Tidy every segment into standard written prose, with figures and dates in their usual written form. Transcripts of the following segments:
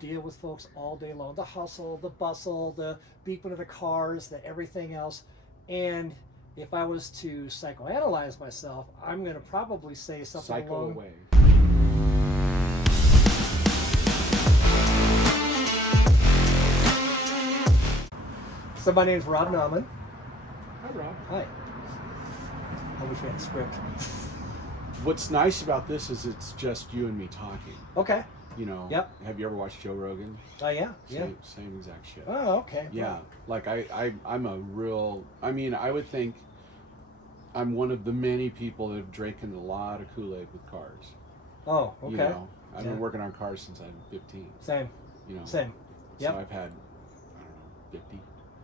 deal with folks all day long. The hustle, the bustle, the beeping of the cars, the everything else. And if I was to psychoanalyze myself, I'm going to probably say something Psycho along... away. So my name's Rob Nauman. Hi, Rob. Hi. I wish we had a script. What's nice about this is it's just you and me talking. Okay. You know. Yep. Have you ever watched Joe Rogan? Yeah. Yeah. Same exact shit. Oh, okay. Yeah. Like I'm a real. I mean, I would think I'm one of the many people that have drinking a lot of Kool-Aid with cars. Oh, okay. You know, I've been working on cars since I'm 15. Same. You know. Same. Yep. So I've had, I don't know, 50.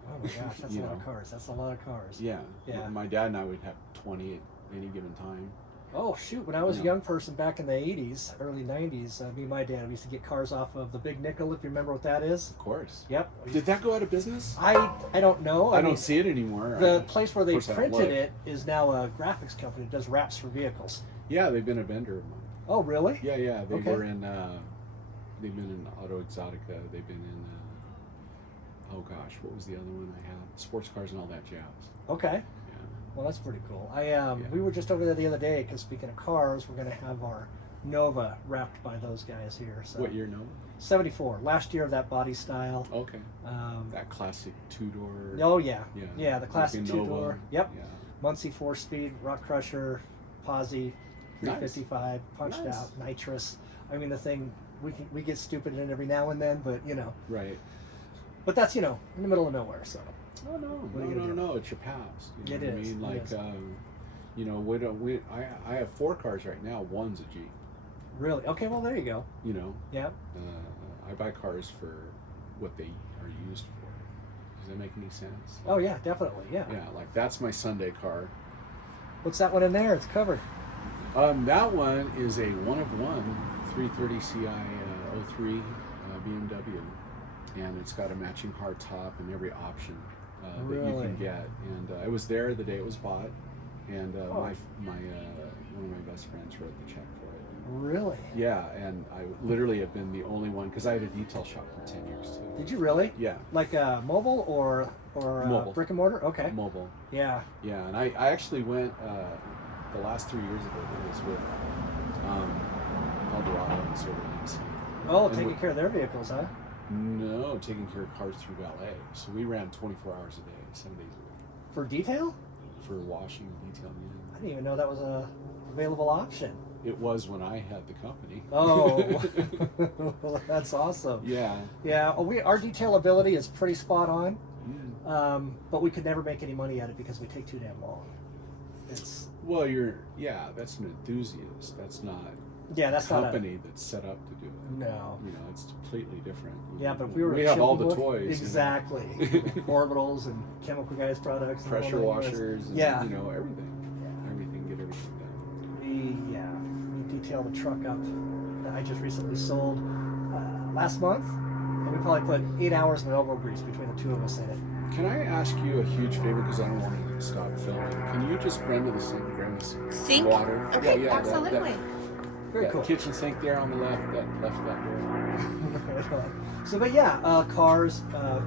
Oh my gosh, that's a lot of cars. That's a lot of cars. Yeah. Yeah. My dad and I would have 20 at any given time. Oh shoot! When I was a young person back in the '80s, early '90s, me and my dad, we used to get cars off of the Big Nickel. If you remember what that is. Of course. Yep. Did that go out of business? I don't know. I don't see it anymore. The place where they Of course I don't printed look. it is now a graphics company that does wraps for vehicles. Yeah, they've been a vendor of mine. Oh really? Yeah. They Okay. were in. They've been in Auto Exotica. They've been in. Oh gosh, what was the other one I had? Sports cars and all that jazz. Okay. Yeah. Well, that's pretty cool. We were just over there the other day because speaking of cars, we're going to have our Nova wrapped by those guys here. So What year? No. 74, last year of that body style. Okay. That classic two-door. Oh yeah. Yeah. Yeah, the classic Like a Nova. two-door. Yep. Yeah. Muncie 4-speed, Rock Crusher, Posi, 355, punched Nice. out, nitrous. I mean, the thing we get stupid in it every now and then, but Right. But that's in the middle of nowhere. So. Oh no, What are you gonna do? no! It's your past. You know It what is, I mean, it like, is. I have 4 cars right now. One's a Jeep. Really? Okay. Well, there you go. You know. Yep. I buy cars for what they are used for. Does that make any sense? Oh yeah, definitely. Yeah. Yeah, like that's my Sunday car. What's that one in there? It's covered. That one is a one-of-one 330 Ci 03 BMW, and it's got a matching hard top and every option that you Really? can get. And I was there the day it was bought, and Oh. my one of my best friends wrote the check for it. Really? Yeah, and I literally have been the only one because I had a detail shop for 10 years too. Did you really? Yeah, Like mobile or Mobile. brick and mortar? Okay. mobile. Yeah. Yeah, and I actually went the last 3 years of it was with Eldorado and Silver Legacy. Oh, And taking we- care of their vehicles, huh? No, taking care of cars through valet. So we ran 24 hours a day, 7 days a week, For detail? for washing and detailing. I didn't even know that was a available option. It was when I had the company. Oh, well, that's awesome. Yeah. Yeah, our detailability is pretty spot on, Mm. but we could never make any money at it because we take too damn long. It's Well, that's an enthusiast. That's not that's a company that's set up to do it. No. You know, it's completely different. Yeah, but if we were we a have all shipping the book- toys. Exactly. Orbitals and chemical guys products. And all Pressure that. washers. And, Yeah. Everything. Yeah. Get everything done. We detailed the truck up that I just recently sold last month, and we probably put 8 hours of elbow grease between the two of us in it. Can I ask you a huge favor because I don't want to stop filming? Can you just grab the sink, grab the Sink? water? Okay, that- absolutely. Very that cool. kitchen sink there on the left, that door. So, but yeah, cars,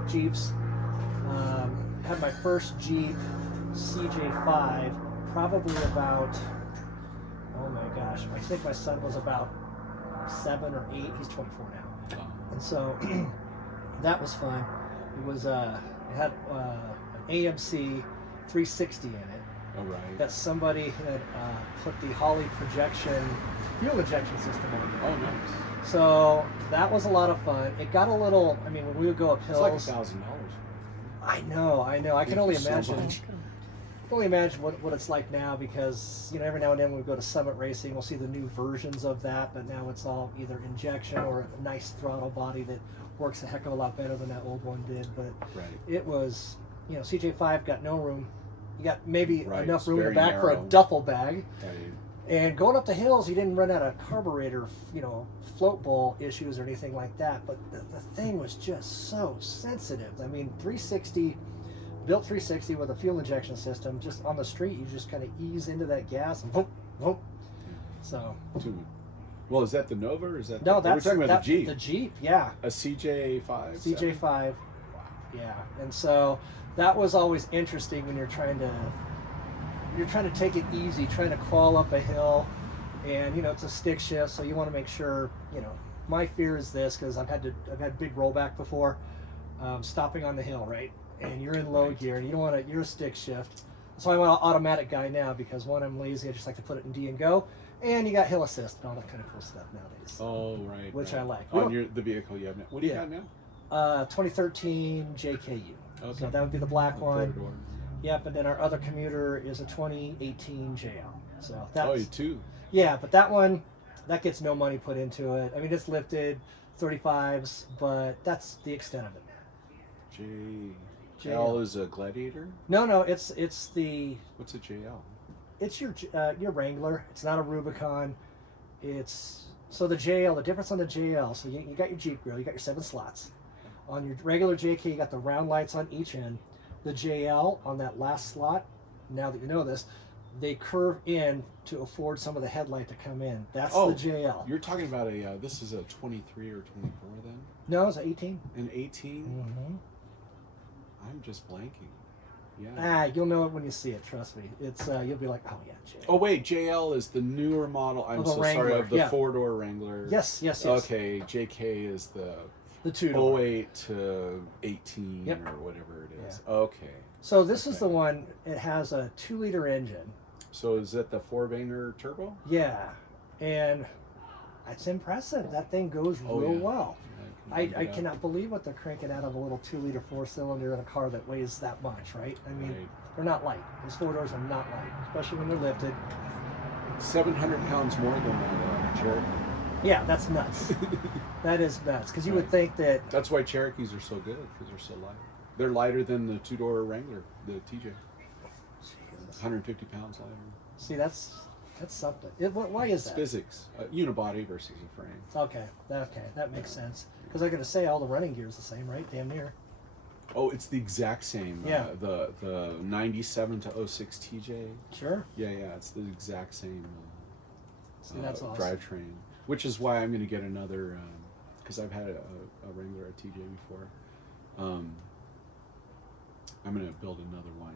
Jeeps. Had my first Jeep CJ5 probably about, oh my gosh, I think my son was about 7 or 8. He's 24 now. And so that was fun. It was, it had an AMC 360 in it All right. that somebody had put the Holley projection fuel injection system on. Oh, nice. So that was a lot of fun. It got a little, when we would go up It's like hills. $1,000. I know. I can only So imagine. much. Only imagine what it's like now because every now and then when we go to Summit Racing, we'll see the new versions of that, but now it's all either injection or a nice throttle body that works a heck of a lot better than that old one did. But Right. it was, CJ5 got no room. You got maybe Right, enough it's room in the very back for a narrow. duffel bag. Right. And going up the hills, you didn't run out of carburetor, float bowl issues or anything like that. But the thing was just so sensitive. 360, built 360 with a fuel injection system. Just on the street, you just kind of ease into that gas and whoop, whoop. So, Too Well, is that the Nova or is that No, we're talking about the Jeep? The Jeep, yeah. A CJ5? CJ5. Yeah. And so that was always interesting when you're trying to take it easy, trying to crawl up a hill, and it's a stick shift, so you want to make sure, my fear is this, because I've had big rollback before, stopping on the hill, right? And you're in low gear, and you don't want to, you're a stick shift. So I want an automatic guy now, because one, I'm lazy, I just like to put it in D and go, and you got hill assist and all that kind of cool stuff nowadays. Oh, right. Which right. I like. On the vehicle you have now. What do you got now? 2013 JKU. Okay. So that would be the black one. Four-door. Yep, and then our other commuter is a 2018 JL. So that's, you too. yeah, but that one, that gets no money put into it. I mean, it's lifted 35s, but that's the extent of it. JL is a Gladiator? No, it's the, What's a JL? it's your Wrangler. It's not a Rubicon. So the JL, the difference on the JL, so you got your Jeep grill, you got your 7 slots. On your regular JK, you got the round lights on each end. The JL on that last slot, now that you know this, they curve in to afford some of the headlight to come in. That's the JL. You're talking about this is a 23 or 24 then? No, it's an 18. An 18? Mm-hmm. I'm just blanking. Yeah. You'll know it when you see it, trust me. It's you'll be like, oh yeah, JL. Oh wait, JL is the newer model. I'm so Wrangler, sorry, of the yeah. 4-door Wrangler. Yes. Okay, JK is the 2-door. 08 to 18 Yep. or whatever it is. Yeah. Okay. So this is the one, it has a 2-liter engine. So is that the 4-Vayner turbo? Yeah, and it's impressive. That thing goes real well. I cannot believe what they're cranking out of a little 2-liter 4-cylinder in a car that weighs that much, right? I mean, they're not light. Those 4-doors are not light, especially when they're lifted. 700 pounds more than that Cherokee. Yeah, that's nuts. That is nuts, because you would think that... That's why Cherokees are so good, because they're so light. They're lighter than the 2-door Wrangler, the TJ. 150 pounds lighter. See, that's something. Why is It's that? physics. Unibody versus a frame. Okay, that makes sense. Because I'm going to say all the running gear is the same, right? Damn near. Oh, it's the exact same. Yeah. The 97 to 06 TJ. Sure. Yeah, it's the exact same See, that's awesome. drivetrain. Which is why I'm going to get another, because I've had a Wrangler at TJ before. I'm going to build another one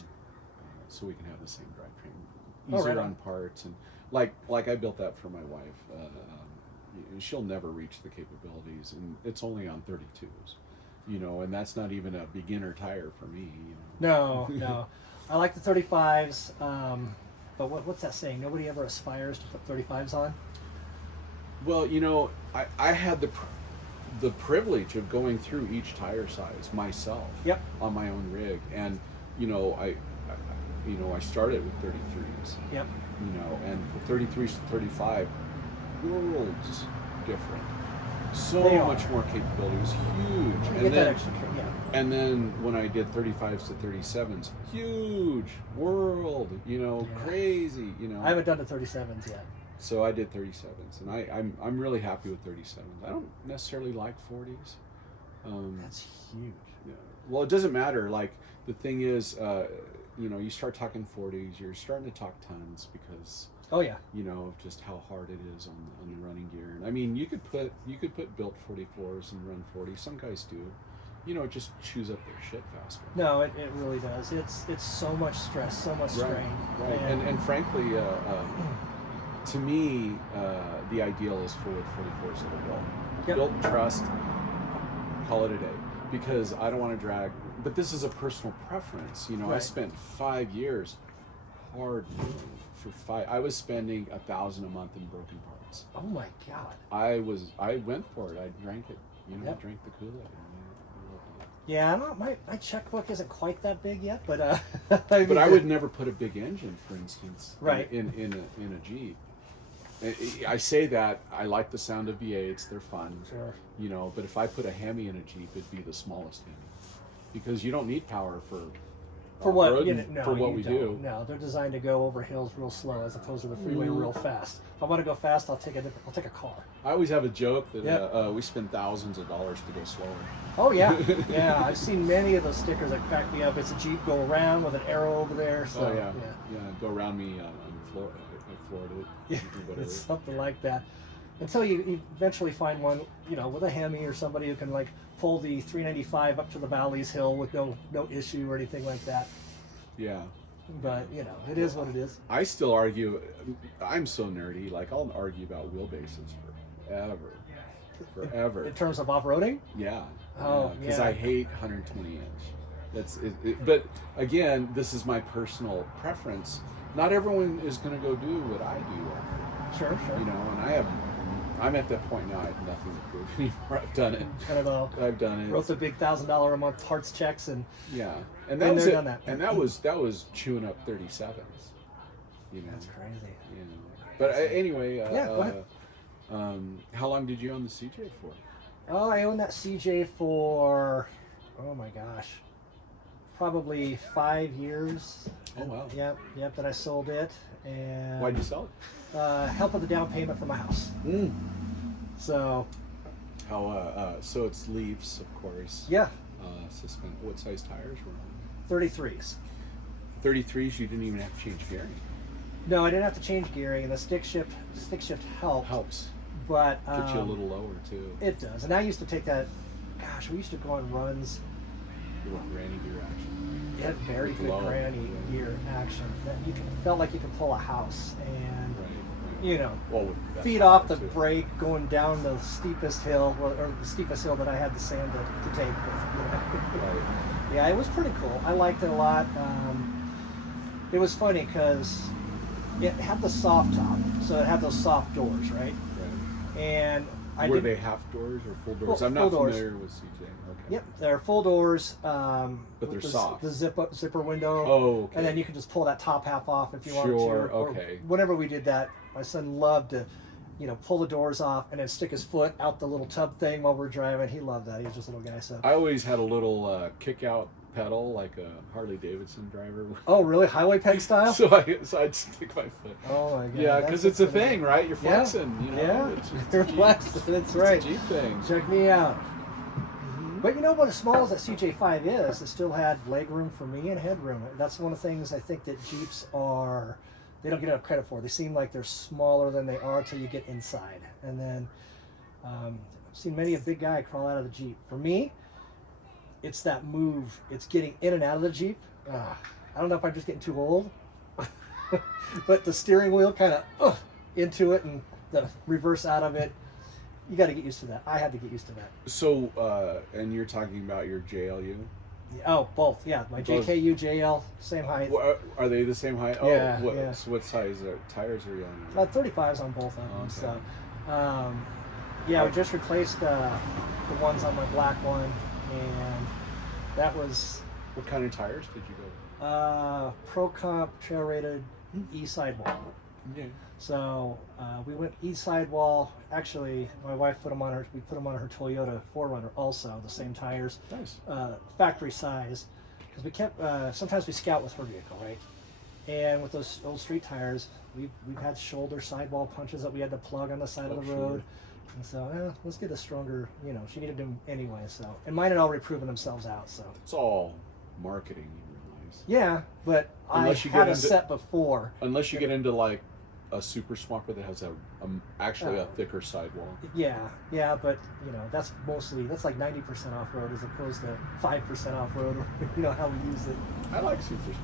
so we can have the same drivetrain. Easier on parts. And like I built that for my wife. She'll never reach the capabilities, and it's only on 32s. And that's not even a beginner tire for me. No. I like the 35s, but what's that saying? Nobody ever aspires to put 35s on? Well, I had the privilege of going through each tire size myself. Yep. On my own rig, and I started with 33s. Yep. And the 33s to 35, worlds different. So They are. much more capability. It was huge. You And get that then, extra, yeah. and then when I did 35s to 37s, huge world. Crazy. I haven't done the 37s yet. So I did 37s, and I'm really happy with 37s. I don't necessarily like 40s. That's huge. Yeah. Well, it doesn't matter. Like, the thing is, you start talking 40s, you're starting to talk tons because Oh yeah. of just how hard it is on the running gear. And I mean, you could put built 44s and run 40. Some guys do. It just chews up their shit faster. No, it really does. It's so much stress, so much strain. Right. And frankly, to me, the ideal is full with 44s that are built. Yep. Built, trust, call it a day. Because I don't want to drag, but this is a personal preference. I Right. spent 5 years hard for 5. I was spending $1,000 a month in broken parts. Oh my God. I went for it. I drank it. I Yep. drank the Kool-Aid. Yeah, my checkbook isn't quite that big yet, but But I would never put a big engine, for instance, Right. in a Jeep. I say that I like the sound of V8s; they're fun. Sure. But if I put a Hemi in a Jeep, it'd be the smallest Hemi, because you don't need power for what road you and no, for what you we don't. do. No, they're designed to go over hills real slow as opposed to the freeway real fast. If I want to go fast, I'll take a car. I always have a joke that Yep. we spend thousands of dollars to go slower. Oh yeah, yeah. I've seen many of those stickers that crack me up. It's a Jeep go around with an arrow over there. So, Oh yeah. Go around me on Florida. Yeah, whatever. it's something like that. until you eventually find one, with a Hemi or somebody who can like pull the 395 up to the Valley's Hill with no issue or anything like that. Yeah. But it is what it is. I still argue. I'm so nerdy. Like I'll argue about wheelbases forever. In terms of off-roading? Yeah. Oh, Because yeah. I hate 120 inch. That's it. But again, this is my personal preference. Not everyone is going to go do what I do. Sure. And I'm at that point now. I have nothing to prove anymore. I've done it. I've done it. Wrote the big $1,000 a month parts checks and yeah, and been that was there, it. done that. And that was chewing up 37s. That's crazy. But anyway, go ahead. How long did you own the CJ for? Oh, I owned that CJ for, oh my gosh, probably 5 years. Oh wow. Yep. That I sold it, and Why'd you sell it? Help with the down payment for my house. So. How? So it's leaves, of course. Yeah. Suspend. What size tires were on? 33s. 33s. You didn't even have to change gearing. No, I didn't have to change gearing, and the stick shift Helps. But Gets you a little lower too. It does, and I used to take that. Gosh, we used to go on runs. Little granny gear action. It had very With good low, granny gear action. That felt like you could pull a house, and Right. Well, that's feet off the too. brake going down the steepest hill, or the steepest hill that I had the sand to take with. Right. Yeah, it was pretty cool. I liked it a lot. It was funny because it had the soft top, so it had those soft doors, right? Right. And Were they half doors or full doors? I'm not full doors. familiar with CJ. Okay. Yep, they're full doors. But with they're the, soft. The zipper window. Oh, okay. And then you can just pull that top half off if you want to. Sure, Or okay. whenever we did that, my son loved to, pull the doors off and then stick his foot out the little tub thing while we're driving. He loved that. He was just a little guy. So. I always had a little kick-out pedal, like a Harley Davidson driver. Oh, really? Highway peg style? so I'd stick my foot. Oh my god. Yeah, because it's a thing, right? You're Yeah. flexing. Yeah. It's You're a Jeep. flexing. That's It's right. a Jeep thing. Check me out. But what, as small as that CJ5 is, it still had leg room for me and headroom. That's one of the things I think that Jeeps they don't get enough credit for. They seem like they're smaller than they are until you get inside. And then I've seen many a big guy crawl out of the Jeep. For me, it's that move. It's getting in and out of the Jeep. I don't know if I'm just getting too old, but the steering wheel kind of into it and the reverse out of it. You got to get used to that. I had to get used to that. So, and you're talking about your JLU? Oh, both. Yeah, my Both. JKU, JL, same height. Are they the same height? Oh, Yeah, what, yeah. So what size tires are you on? 35s on both of them. Okay. So, yeah, we just replaced the ones on my black one, and that was What kind of tires did you go with? Pro Comp trail rated E sidewall. Yeah. So we went E sidewall. Actually, my wife put them on her. We put them on her Toyota 4Runner also, the same tires. Nice. Factory size, because we kept sometimes we scout with her vehicle, right? And with those old street tires, we've had shoulder sidewall punches that we had to plug on the side of the sure. road. And so let's get a stronger, she needed them anyway. So, and mine had already proven themselves out. So It's all marketing, you realize. yeah, but Unless I you had get a into- set before. Unless you get into like a super swamper that has actually a thicker sidewall. Yeah, but that's like 90% off road as opposed to 5% off road. How we use it. I like super swamper.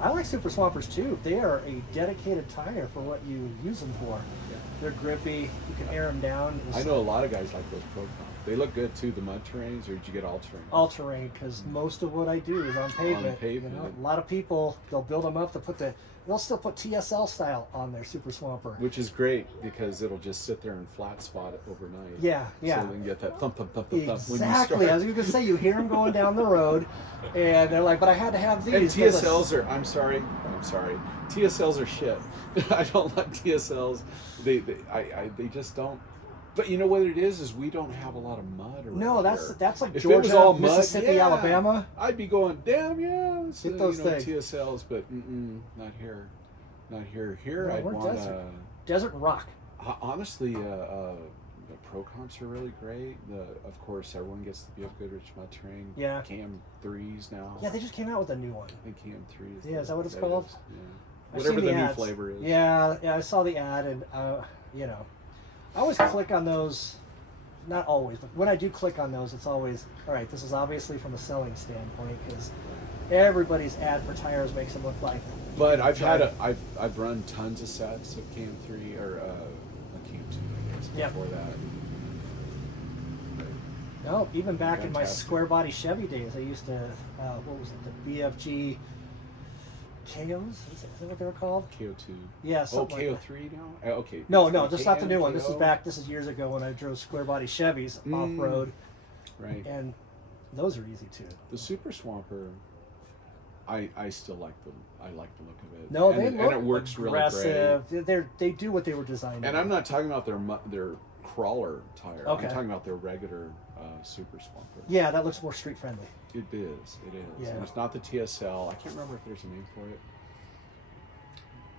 I like Super Swampers too. They are a dedicated tire for what you use them for. Yeah. They're grippy. You can air them down. I know a lot of guys like those Pro Comp. They look good too. The mud terrains, or did you get all terrain? All terrain, because most of what I do is on pavement. pavement. A lot of people, they'll build them up to they'll still put TSL style on their Super Swamper. Which is great because it'll just sit there and flat spot it overnight. Yeah. So then you get that thump, thump, thump, thump, thump when you Exactly. I start. was going to say, you hear them going down the road, and they're like, but I had to have these. And 'cause TSLs are, I'm sorry. TSLs are shit. I don't like TSLs. They just don't. But you know what it is we don't have a lot of mud around No, here. that's like If Georgia, it was all mud, Mississippi, yeah, Alabama. I'd be going, damn, yeah, let's, Get those things. TSLs, but not here. Not here. Here, No, I'd we're want Desert and rock. honestly, the Pro Comps are really great. Of course, everyone gets the BF Goodrich mud terrain. Yeah. Cam 3s now. Yeah, they just came out with a new one. I think Cam 3 is. Yeah, is that what it's it called? is, yeah. I've Whatever seen the new ads. flavor is. Yeah, I saw the ad, and I always click on those. Not always, but when I do click on those, it's always all right. This is obviously from a selling standpoint because everybody's ad for tires makes them look like. But I've run tons of sets of KM3 or a KM2 I guess Yep. before that. No, even back in my Fantastic. square body Chevy days, I used to what was it, the BFG KOs? Is that what they were called? KO2. Yeah. Oh, something like that. KO3 now? Okay. No, It's this is not the new one. KM, This is KO. back. This is years ago when I drove square body Chevys off road, Right. and those are easy too. The Super Swamper, I still like I like the look of it. No, and they look and it works aggressive. really They do what they were designed. great. And to I'm do. not talking about their crawler tire. Okay. I'm talking about their regular Super Swamper. Yeah, that looks more street friendly. It is. Yeah. And it's not the TSL. I can't remember if there's a name for it.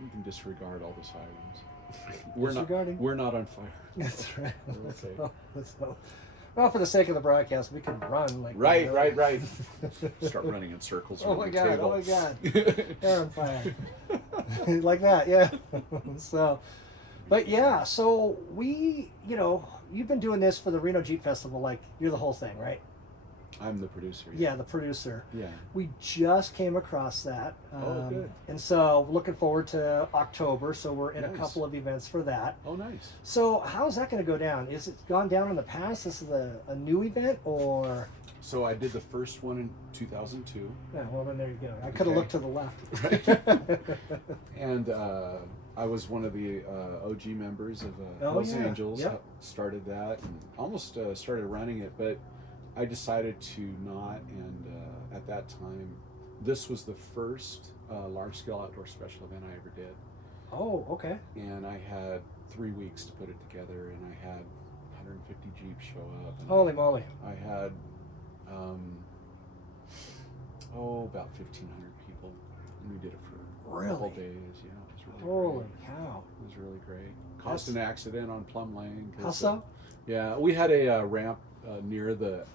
You can disregard all the sirens. Disregarding? We're not on fire. That's right. We're okay. Let's hope. Well, for the sake of the broadcast, we can run like Right. Start running in circles Oh around my the god! table. Oh my god! They're on fire. Like that, yeah. So, but yeah, so you've been doing this for the Reno Jeep Festival, like you're the whole thing, right? I'm the producer. Yeah, the producer. Yeah. We just came across that. Oh, good. And so looking forward to October. So we're in a Nice. couple of events for that. Oh, nice. So how's that going to go down? Is it gone down in the past? This is a new event or? So I did the first one in 2002, Yeah, well then there you go. I could have Okay. looked to the left. and I was one of the OG members of Oh, Los yeah. Angeles. Yep. Started that and almost started running it, but I decided to not. And at that time, this was the first large-scale outdoor special event I ever did. Oh, okay. And I had 3 weeks to put it together, and I had 150 Jeeps show up. And Holy moly. I had about 1,500 people, and we did it for a couple Really? days. Yeah, it was really Holy great. cow. It was really great. Caused an accident on Plum Lane. 'Cause, How so? Yeah, we had a ramp near the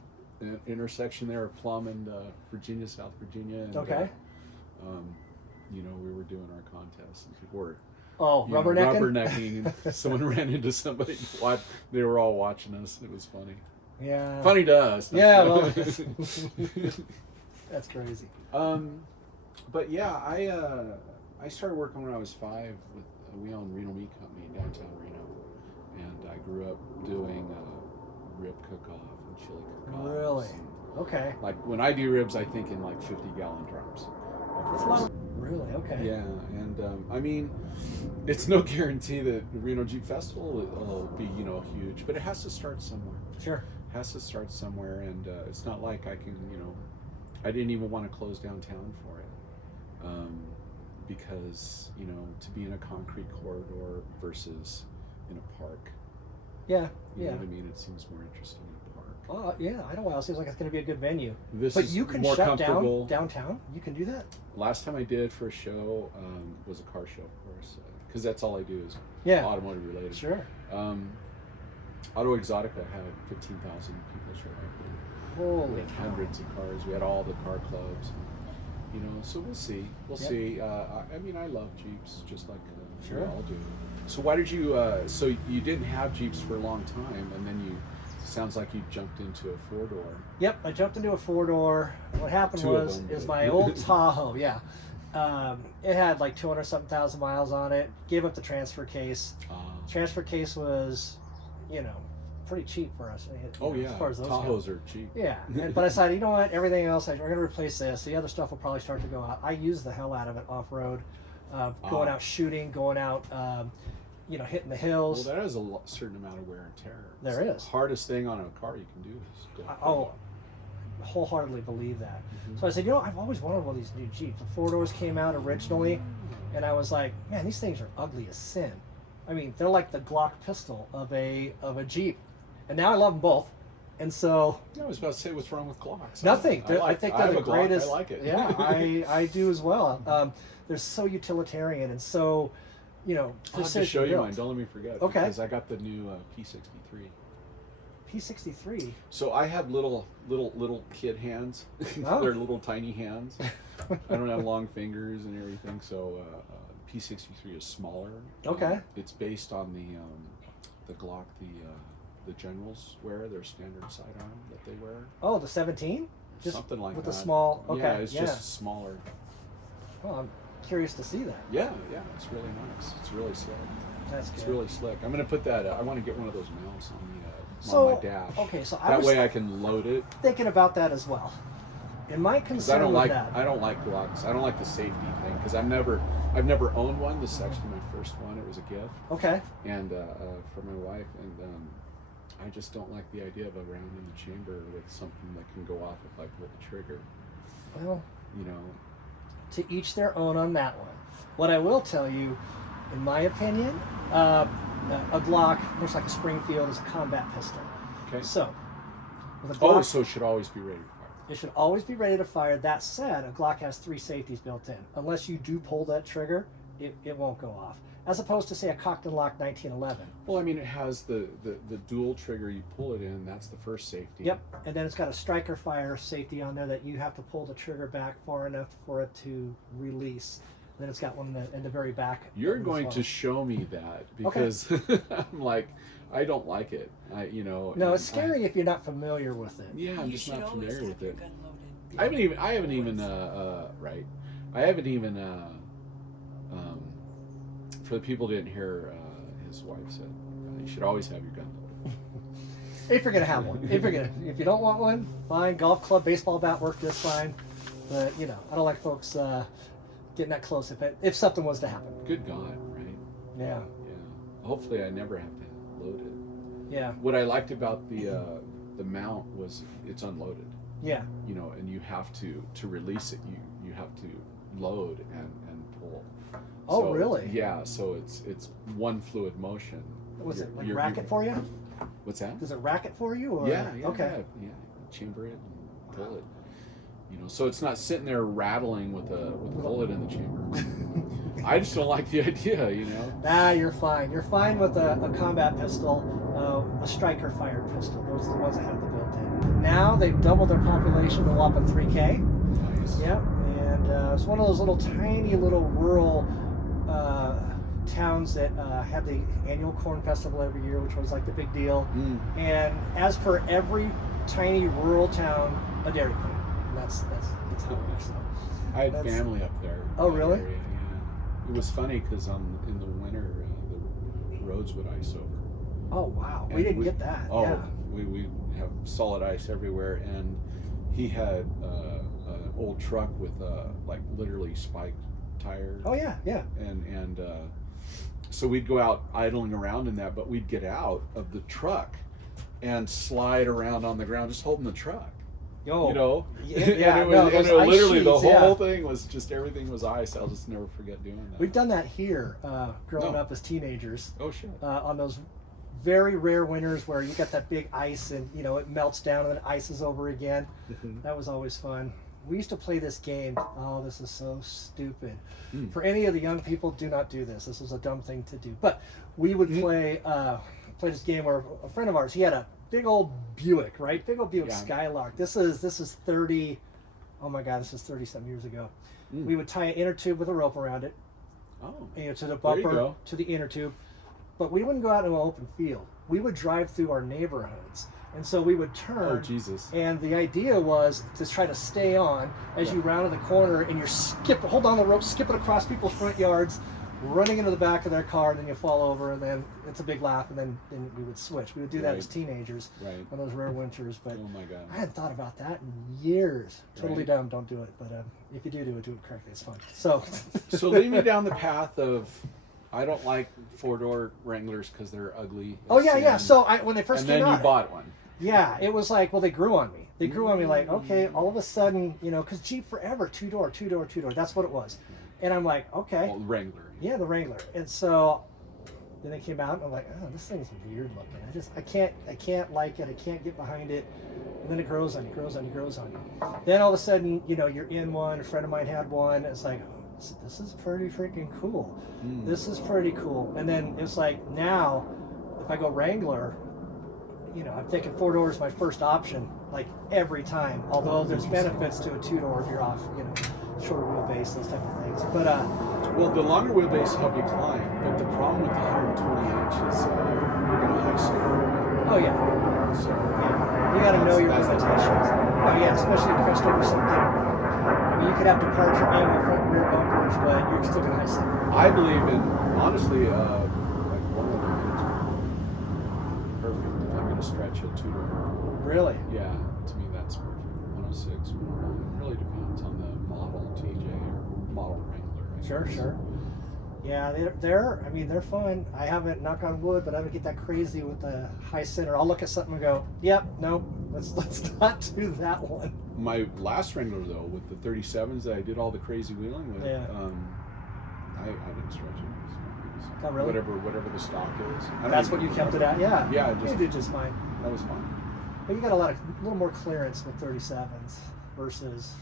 intersection there of Plum and Virginia, South Virginia. And, Okay. we were doing our contest, and people were Oh, rubbernecking? rubbernecking, and someone ran into somebody. They were all watching us. It was funny. Yeah. Funny to us. not Yeah, to- well, that's crazy. But yeah, I started working when I was 5 with we owned Reno Meat Company in downtown Reno, and I grew up doing rib cook-off and chili cook-offs. Really? and, Okay. like when I do ribs, I think in like 50-gallon drums. That's a lot of, really? Okay. Yeah, and I mean, it's no guarantee that the Reno Jeep Festival will be huge, but it has to start somewhere. Sure. It has to start somewhere, and it's not like I can I didn't even want to close downtown for it, because to be in a concrete corridor versus in a park. Yeah. You Yeah. know what I mean? It seems more interesting in a park. Oh, yeah. I know why. It seems like it's going to be a good venue. This But is you can more shut down comfortable. downtown? You can do that? Last time I did for a show was a car show, of course, because that's all I do is Yeah. automotive related. Sure. Auto Exotica had 15,000 people show up. Holy We had cow. hundreds of cars. We had all the car clubs. So we'll see. We'll Yep. see. I mean, I love Jeeps, just like we Sure. all do. So why did you? So you didn't have Jeeps for a long time, and then sounds like you jumped into a 4-door. Yep, I jumped into a 4-door. What happened Two of was, them is did. my old Tahoe, yeah. It had like 200-something thousand miles on it. Gave up the transfer case. Transfer case was, pretty cheap for us. Oh yeah, as far as those go. Tahoes are cheap. Yeah, but I decided, you know what? Everything else, we're going to replace this. The other stuff will probably start to go out. I use the hell out of it off road, going out shooting, going out, hitting the Well, hills. that has a certain amount of wear and tear. There It's is. The hardest thing on a car you can do is go. Wholeheartedly believe that. Mhm. So I said, I've always wanted one of these new Jeeps. The 4-doors came out originally, and I was like, man, these things are ugly as sin. I mean, they're like the Glock pistol of a Jeep, and now I love them both. And so Yeah, I was about to say, what's wrong with Glocks? nothing. I think they're have the a Glock, greatest. I like it. Yeah, I do as well. They're so utilitarian and so, I'll have to precision show you built. mine. Don't let me forget. Okay. Because I got the new P63. P63. So I have little kid hands. Oh. They're little tiny hands. I don't have long fingers and everything. So P63 is smaller. Okay. It's based on the the Glock the generals wear, their standard sidearm that they wear. Oh, the 17? Just something like with that. the small. Okay. Yeah, it's just smaller. Well, I'm curious to see that. Yeah, it's really nice. It's really slick. That's good. It's really slick. I'm gonna put that. I want to get one of those mounts So, on my dash. okay, so that way I can load it. Thinking about that as well. And my concern with that. I don't like Glocks. I don't like the safety thing because I've never owned one. This is actually my first one. It was a gift. Okay. And for my wife, and I just don't like the idea of a round in the chamber with something that can go off if I pull the trigger. Well, you know. To each their own on that one. What I will tell you, in my opinion, a Glock, looks like a Springfield, is a combat pistol. Okay. So, with a Glock, so it should always be ready to fire. It should always be ready to fire. That said, a Glock has 3 safeties built in. Unless you do pull that trigger, it won't go off. As opposed to, say, a cocked and locked 1911. Well, I mean, it has the dual trigger. You pull it in, that's the first safety. Yep, and then it's got a striker fire safety on there that you have to pull the trigger back far enough for it to release. Then it's got one in the very back. You're going to show me that because I'm like, I don't like it. No, it's scary if you're not familiar with it. Yeah, I'm just not familiar with it. Gun loaded. I haven't even for the people who didn't hear, his wife said, you should always have your gun loaded. If you're gonna have one, if you don't want one, fine. Golf club, baseball bat work just fine. But I don't like folks getting that close if something was to happen. Good God, right? Yeah. Yeah. Hopefully, I never have to load it. Yeah. What I liked about the mount was it's unloaded. Yeah. And you have to release it. You have to load and pull. Oh, so, really? Yeah. So it's one fluid motion. Was it like racket for you? What's that? Does it racket for you? Or? Yeah. Okay. Yeah. Chamber it and pull it. So it's not sitting there rattling with a bullet in the chamber. I just don't like the idea, Nah, you're fine. You're fine with a combat pistol, a striker fired pistol. Those are the ones that have the built-in. Now they've doubled their population to a whopping 3K. Nice. Yep, and it's one of those little tiny little rural towns that had the annual corn festival every year, which was like the big deal. And as per every tiny rural town, a Dairy Queen. That's how it works. So. I had family up there. Oh, really? Area, yeah. It was funny because in the winter the roads would ice over. Oh wow, And we didn't get that. Oh, yeah. we have solid ice everywhere, and he had an old truck with like literally spiked tires. Oh yeah, yeah. And so we'd go out idling around in that, but we'd get out of the truck and slide around on the ground, just holding the truck. Oh, Yeah, and literally sheets, the whole thing was just everything was ice. I'll just never forget doing that. We've done that here, growing up as teenagers. Oh shit. On those very rare winters where you got that big ice and it melts down and then ices over again. That was always fun. We used to play this game. Oh, this is so stupid. For any of the young people, do not do this. This was a dumb thing to do. But we would play this game where a friend of ours, he had a big old Buick, right? Big old Buick Skylark. This is 30. Oh my God, this is 30-some years ago. We would tie an inner tube with a rope around it. Oh. To the bumper, to the inner tube. But we wouldn't go out into an open field. We would drive through our neighborhoods. And so we would turn. Oh, Jesus. And the idea was to try to stay on as you rounded the corner and you're hold on the rope, skip it across people's front yards, running into the back of their car, and then you fall over, and then it's a big laugh, and then we would switch. We would do that as teenagers on those rare winters. But oh my God. I hadn't thought about that in years. Totally Right. dumb. Don't do it. But if you do it correctly. It's fun. So, So lead me down the path of, I don't like 4-door Wranglers because they're ugly. oh yeah. So when they first and came then out, you bought one. yeah, it was like, well, they grew on me. They grew on me like, okay, all of a sudden, because Jeep forever, 2-door. That's what it was. And I'm like, okay. Well, Wrangler. Yeah, the Wrangler. And so then they came out and I'm like, oh, this thing's weird looking. I can't like it. I can't get behind it. And then it grows on you. Then all of a sudden, you're in one. A friend of mine had one. It's like, oh, this is pretty freaking cool. This is pretty cool. And then it's like, now, if I go Wrangler, I'm thinking 4-door is my first option, like every time. Although there's benefits to a 2-door if you're off, shorter wheelbase, those type of things. But Well, the longer wheelbase help you climb, but the problem with the 120 inch is you're going to high slope. oh yeah, So yeah, you got to know your that's the limitations. Oh yeah, especially if you crest over something. I mean, you could have departure angle, front and rear bumpers, but you're still going to high slope. I believe in, honestly, like 111 is perfect if I'm going to stretch a two-door. Really? Yeah, to me that's perfect. 106, 109. It really depends on the model TJ or model Wrangler. I Sure, guess. sure. Yeah, I mean, they're fun. I haven't, knock on wood, but I haven't get that crazy with the high center. I'll look at something and go, yep, nope, let's not do that one. My last Wrangler though, with the 37s that I did all the crazy wheeling with, Yeah. I didn't stretch it. It was fine. Oh, really? Whatever the stock is. I don't That's even what you kept it remember. at? Yeah. Yeah, You did just fine. that was fine. But you got a little more clearance with 37s versus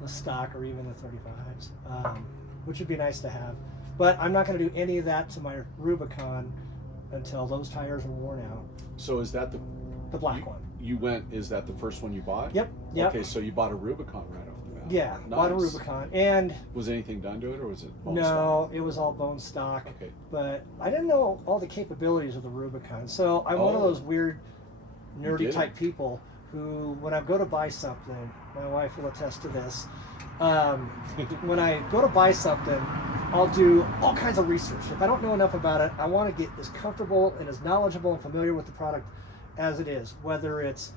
the stock or even the 35s, which would be nice to have. But I'm not going to do any of that to my Rubicon until those tires are worn out. So is that The black one. is that the first one you bought? Yep. Yep. Okay, so you bought a Rubicon right off the bat. Yeah, Nice. bought a Rubicon. And Was anything done to it, or was it bone no, stock? it was all bone stock. Okay. But I didn't know all the capabilities of the Rubicon. So I'm one of Oh. those weird, nerdy didn't? type people who, when I go to buy something, my wife will attest to this. When I go to buy something, I'll do all kinds of research. If I don't know enough about it, I want to get as comfortable and as knowledgeable and familiar with the product as it is, whether it's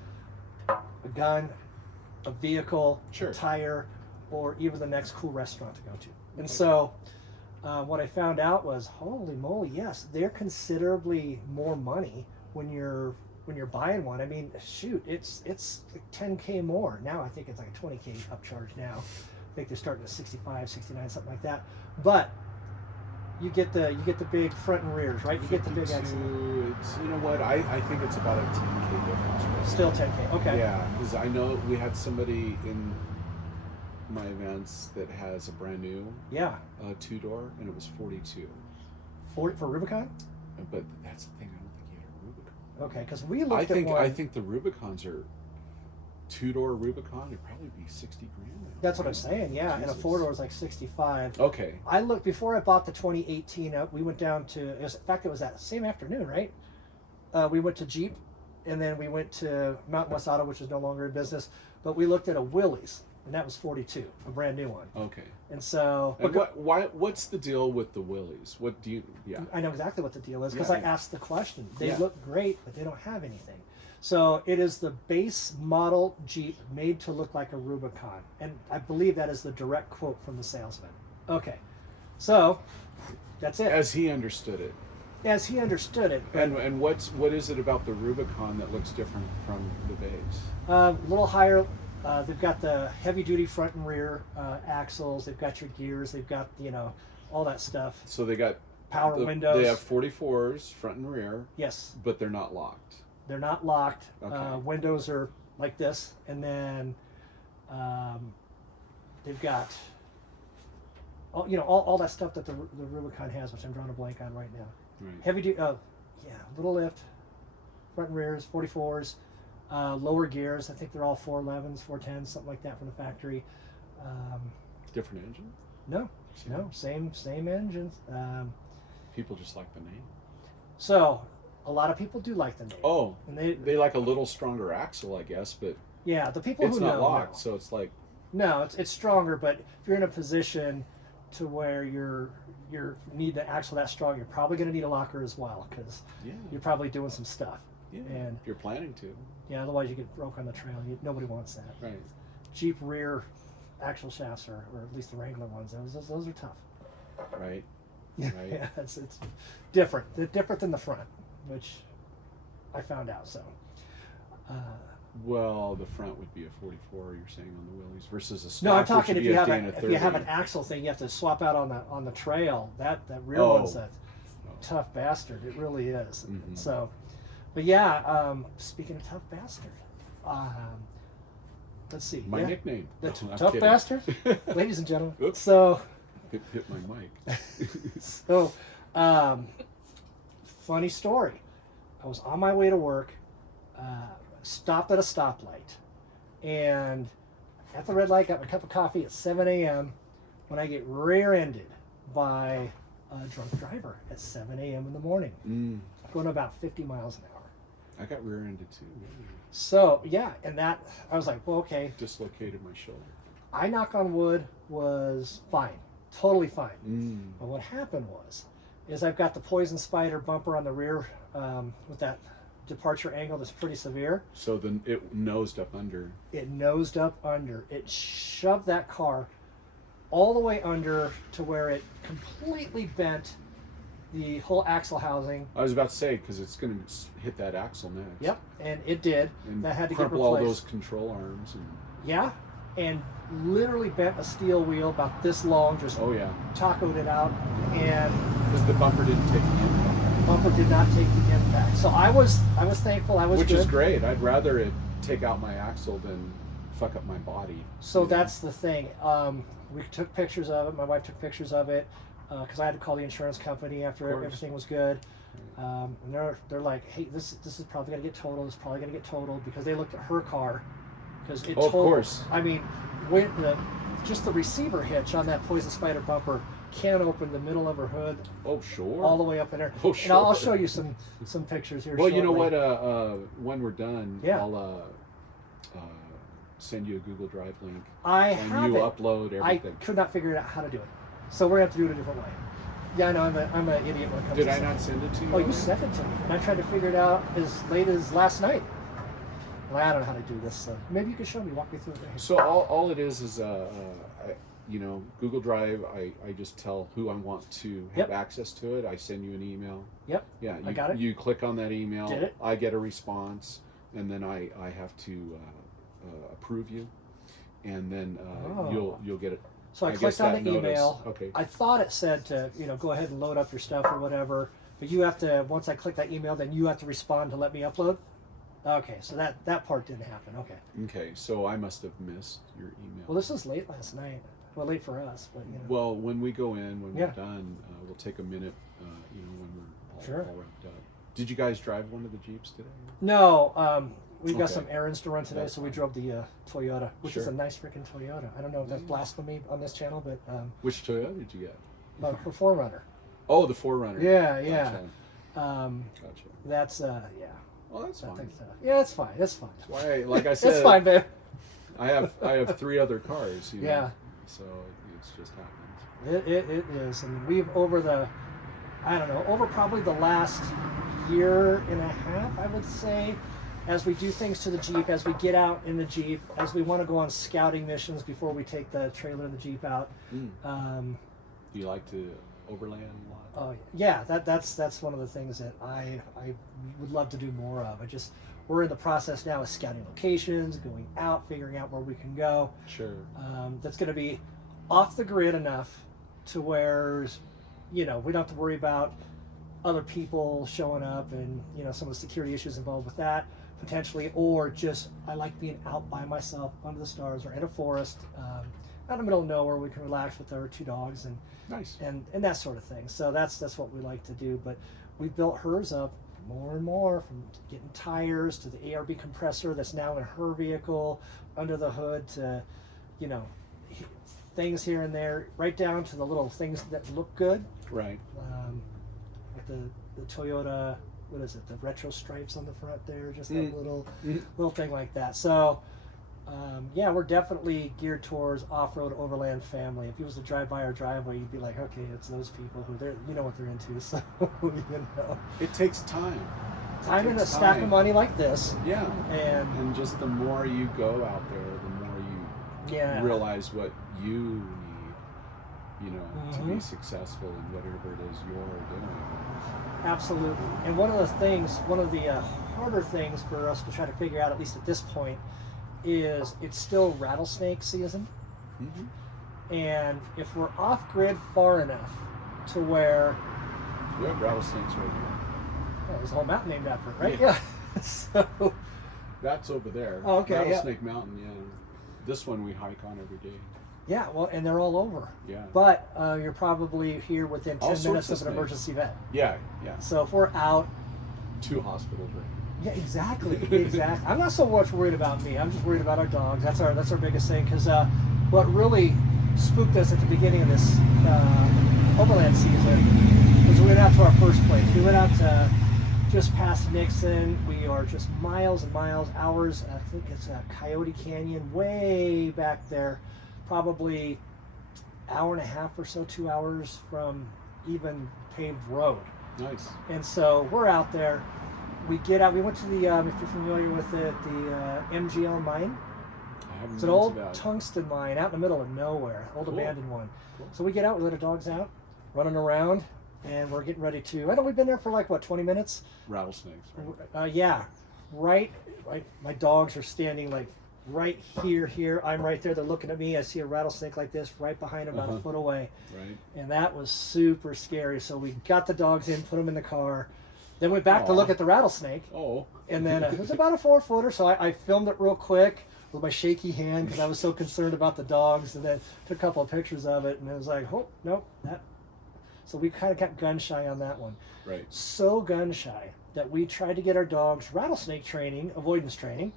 a gun, a vehicle, Sure. a tire, or even the next cool restaurant to go to. And so what I found out was, holy moly, yes, they're considerably more money when you're buying one. I mean, shoot, it's like 10K more. Now I think it's like a 20K upcharge now. I think they're starting at 65, 69, something like that. But you get the big front and rears, right? You get the big 52, axle. It's, you know what? I think it's about a 10K difference. Right? Still 10K. Okay. Yeah, because I know we had somebody in my events that has a brand new Yeah. two-door, and it was 42. For Rubicon? But that's the thing. I don't think he had a Rubicon. Okay, because we looked at one. I think the Rubicons are two-door Rubicon. It'd probably be 60 grand. That's what I'm saying. Yeah, and a Jesus. four-door is like 65. Okay. I looked before I bought the 2018. We went down to. In fact, it was that same afternoon, right? We went to Jeep, and then we went to Mountain West Auto, which is no longer in business. But we looked at a Willys, and that was 42, a brand new one. Okay. And so, And what's the deal with the Willys? What do you? Yeah. I know exactly what the deal is because Yeah. I asked the question. They Yeah. look great, but they don't have anything. So it is the base model Jeep made to look like a Rubicon, and I believe that is the direct quote from the salesman. Okay, so that's it. As he understood it. As he understood it, but, And what is it about the Rubicon that looks different from the base? a little higher. They've got the heavy duty front and rear axles. They've got your gears. They've got all that stuff. So they got Power windows. They have 44s front and rear, Yes, but they're not locked. they're not locked. Okay. Windows are like this, and then they've got all that stuff that the Rubicon has, which I'm drawing a blank on right now. Right. Heavy duty, little lift, front and rears, 44s, lower gears. I think they're all 411s, 410s, something like that from the factory. Different engine. No, same engines. People just like the name. So a lot of people do like the name. Oh, and they like a little stronger axle, I guess, but yeah, the people it's who not know locked, know. so it's like No, it's stronger, but if you're in a position to where you need the axle that strong, you're probably going to need a locker as well because yeah, you're probably doing some stuff. yeah. And If you're planning to, yeah, otherwise you get broke on the trail. Nobody wants that. right? Jeep rear axle shafts, or at least the Wrangler ones, those are tough. Right. Right. Yeah, it's different. They're different than the front, which I found out. So. Well, the front would be a 44. You're saying on the Willys versus a stock. No, I'm which talking would if be you a have Dana if 30. you have an axle thing you have to swap out on the trail. That rear Oh. one's a tough bastard. It really is. Mhm. So, but yeah. Speaking of tough bastard, let's see. My yeah, nickname. the No, I'm tough kidding. bastard, ladies and gentlemen. Oops. So, Hit my mic. funny story. I was on my way to work, stopped at a stoplight, and at the red light, got my cup of coffee at 7 a.m. when I get rear-ended by a drunk driver at 7 a.m. in the morning, going about 50 miles an hour. I got rear-ended too. So yeah, and that I was like, well, okay. Dislocated my shoulder. I, knock on wood, was fine, totally fine. But what happened is I've got the poison spider bumper on the rear with that departure angle that's pretty severe. So then it nosed up under. It nosed up under. It shoved that car all the way under to where it completely bent the whole axle housing. I was about to say, because it's going to hit that axle next. Yep, and it did. And that had to get crumple replaced. all those control arms. And... Yeah, and literally bent a steel wheel about this long, just tacoed it out, and because the bumper didn't take the impact. The bumper did not take the impact. So I was thankful. I was Which good. is great. I'd rather it take out my axle than fuck up my body. So that's the thing. We took pictures of it. My wife took pictures of it because I had to call the insurance company after everything was good. And they're like, hey, this is probably gonna get totaled. It's probably gonna get totaled because they looked at her car because it totaled. Of course. I mean, when just the receiver hitch on that Poison Spider bumper can't open the middle of her hood. Oh, sure. All the way up in there. Oh, sure. And I'll show you some pictures here. Well, shortly. you know what? When we're done, Yeah. I'll send you a Google Drive link. I and have you it. upload everything. I could not figure out how to do it, so we're gonna have to do it a different way. Yeah, I know. I'm an idiot when it comes. Did to I not send it to you? Oh, you sent it to me, and I tried to figure it out as late as last night. And I don't know how to do this, so maybe you could show me, walk me through it. Right here. So all it is Google Drive. I just tell who I want to have access to it. I send you an email. Yep. Yeah, I got it. You click on that email. Did it? I get a response, and then I have to approve you, and then you'll get it. So I clicked on the notice. email. Okay. I thought it said to go ahead and load up your stuff or whatever, but you have to, once I click that email, then you have to respond to let me upload. Okay, so that part didn't happen. Okay. Okay, so I must have missed your email. Well, this was late last night. Well, late for us, but Well, when we go in, when we're done, we'll take a minute. When we're all wrapped up. Did you guys drive one of the Jeeps today? No, we've got some errands to run today, so we drove the Toyota, which is a nice freaking Toyota. I don't know if that's blasphemy on this channel, but which Toyota did you get? Her 4Runner. Oh, the 4Runner. Yeah, yeah. Gotcha. That's yeah. Well, that's fine. Yeah, it's fine. It's fine. That's why, like I said, it's fine, babe. I have 3 other cars. Yeah. So it's just happens. It is, and we've over probably the last year and a half, I would say, as we do things to the Jeep, as we get out in the Jeep, as we want to go on scouting missions before we take the trailer of the Jeep out. Do you like to overland a lot? Oh yeah, that's one of the things that I would love to do more of. We're in the process now of scouting locations, going out, figuring out where we can go. Sure. That's going to be off the grid enough to where, we don't have to worry about other people showing up and, some of the security issues involved with that potentially, or just I like being out by myself under the stars or in a forest, out in the middle of nowhere. We can relax with our 2 dogs and nice and that sort of thing. So that's what we like to do. But we built hers up more and more, from getting tires to the ARB compressor that's now in her vehicle under the hood to, things here and there, right down to the little things that look good. Right. Like the Toyota, what is it? The retro stripes on the front there, just that little thing like that. So, we're definitely geared towards off-road overland family. If you was to drive by our driveway, you'd be like, okay, it's those people who what they're into. So, it takes time. Time and a stack of money like this. Yeah. And just the more you go out there, the more you realize what you need, to be successful in whatever it is you're doing. Absolutely. And one of the harder things for us to try to figure out, at least at this point, is it's still rattlesnake season. And if we're off grid far enough to where we have rattlesnakes right here. Oh, there's a whole mountain named after it, right? Yeah. So that's over there. Oh, okay. Rattlesnake Mountain. Yeah. This one we hike on every day. Yeah. Well, and they're all over. Yeah. But you're probably here within 10 minutes of an snakes. emergency vet. Yeah. Yeah. So if we're out, 2 hospitals right Yeah, exactly, exactly. I'm not so much worried about me. I'm just worried about our dogs. That's our biggest thing. Because what really spooked us at the beginning of this overland season was we went out to our first place. We went out to just past Nixon. We are just miles and miles, hours. I think it's Coyote Canyon, way back there, probably hour and a half or so, 2 hours from even paved road. Nice. And so we're out there. We get out. We went to the, if you're familiar with it, the MGL mine. I haven't It's an been to old that. tungsten mine out in the middle of nowhere, old Cool. abandoned one. Cool. So we get out, we let our dogs out, running around, and we're getting ready to. I know we've been there for like what, 20 minutes? Rattlesnakes. Right? Yeah, right. My dogs are standing like right here. I'm right there. They're looking at me. I see a rattlesnake like this right behind them, about a foot away. Right. And that was super scary. So we got the dogs in, put them in the car, then went back to look at the rattlesnake. Oh. And then it was about a 4-footer, so I filmed it real quick with my shaky hand because I was so concerned about the dogs, and then took a couple of pictures of it, and it was like, oh, nope, that. So we kind of got gun shy on that one. Right. So gun shy that we tried to get our dogs rattlesnake training, avoidance training,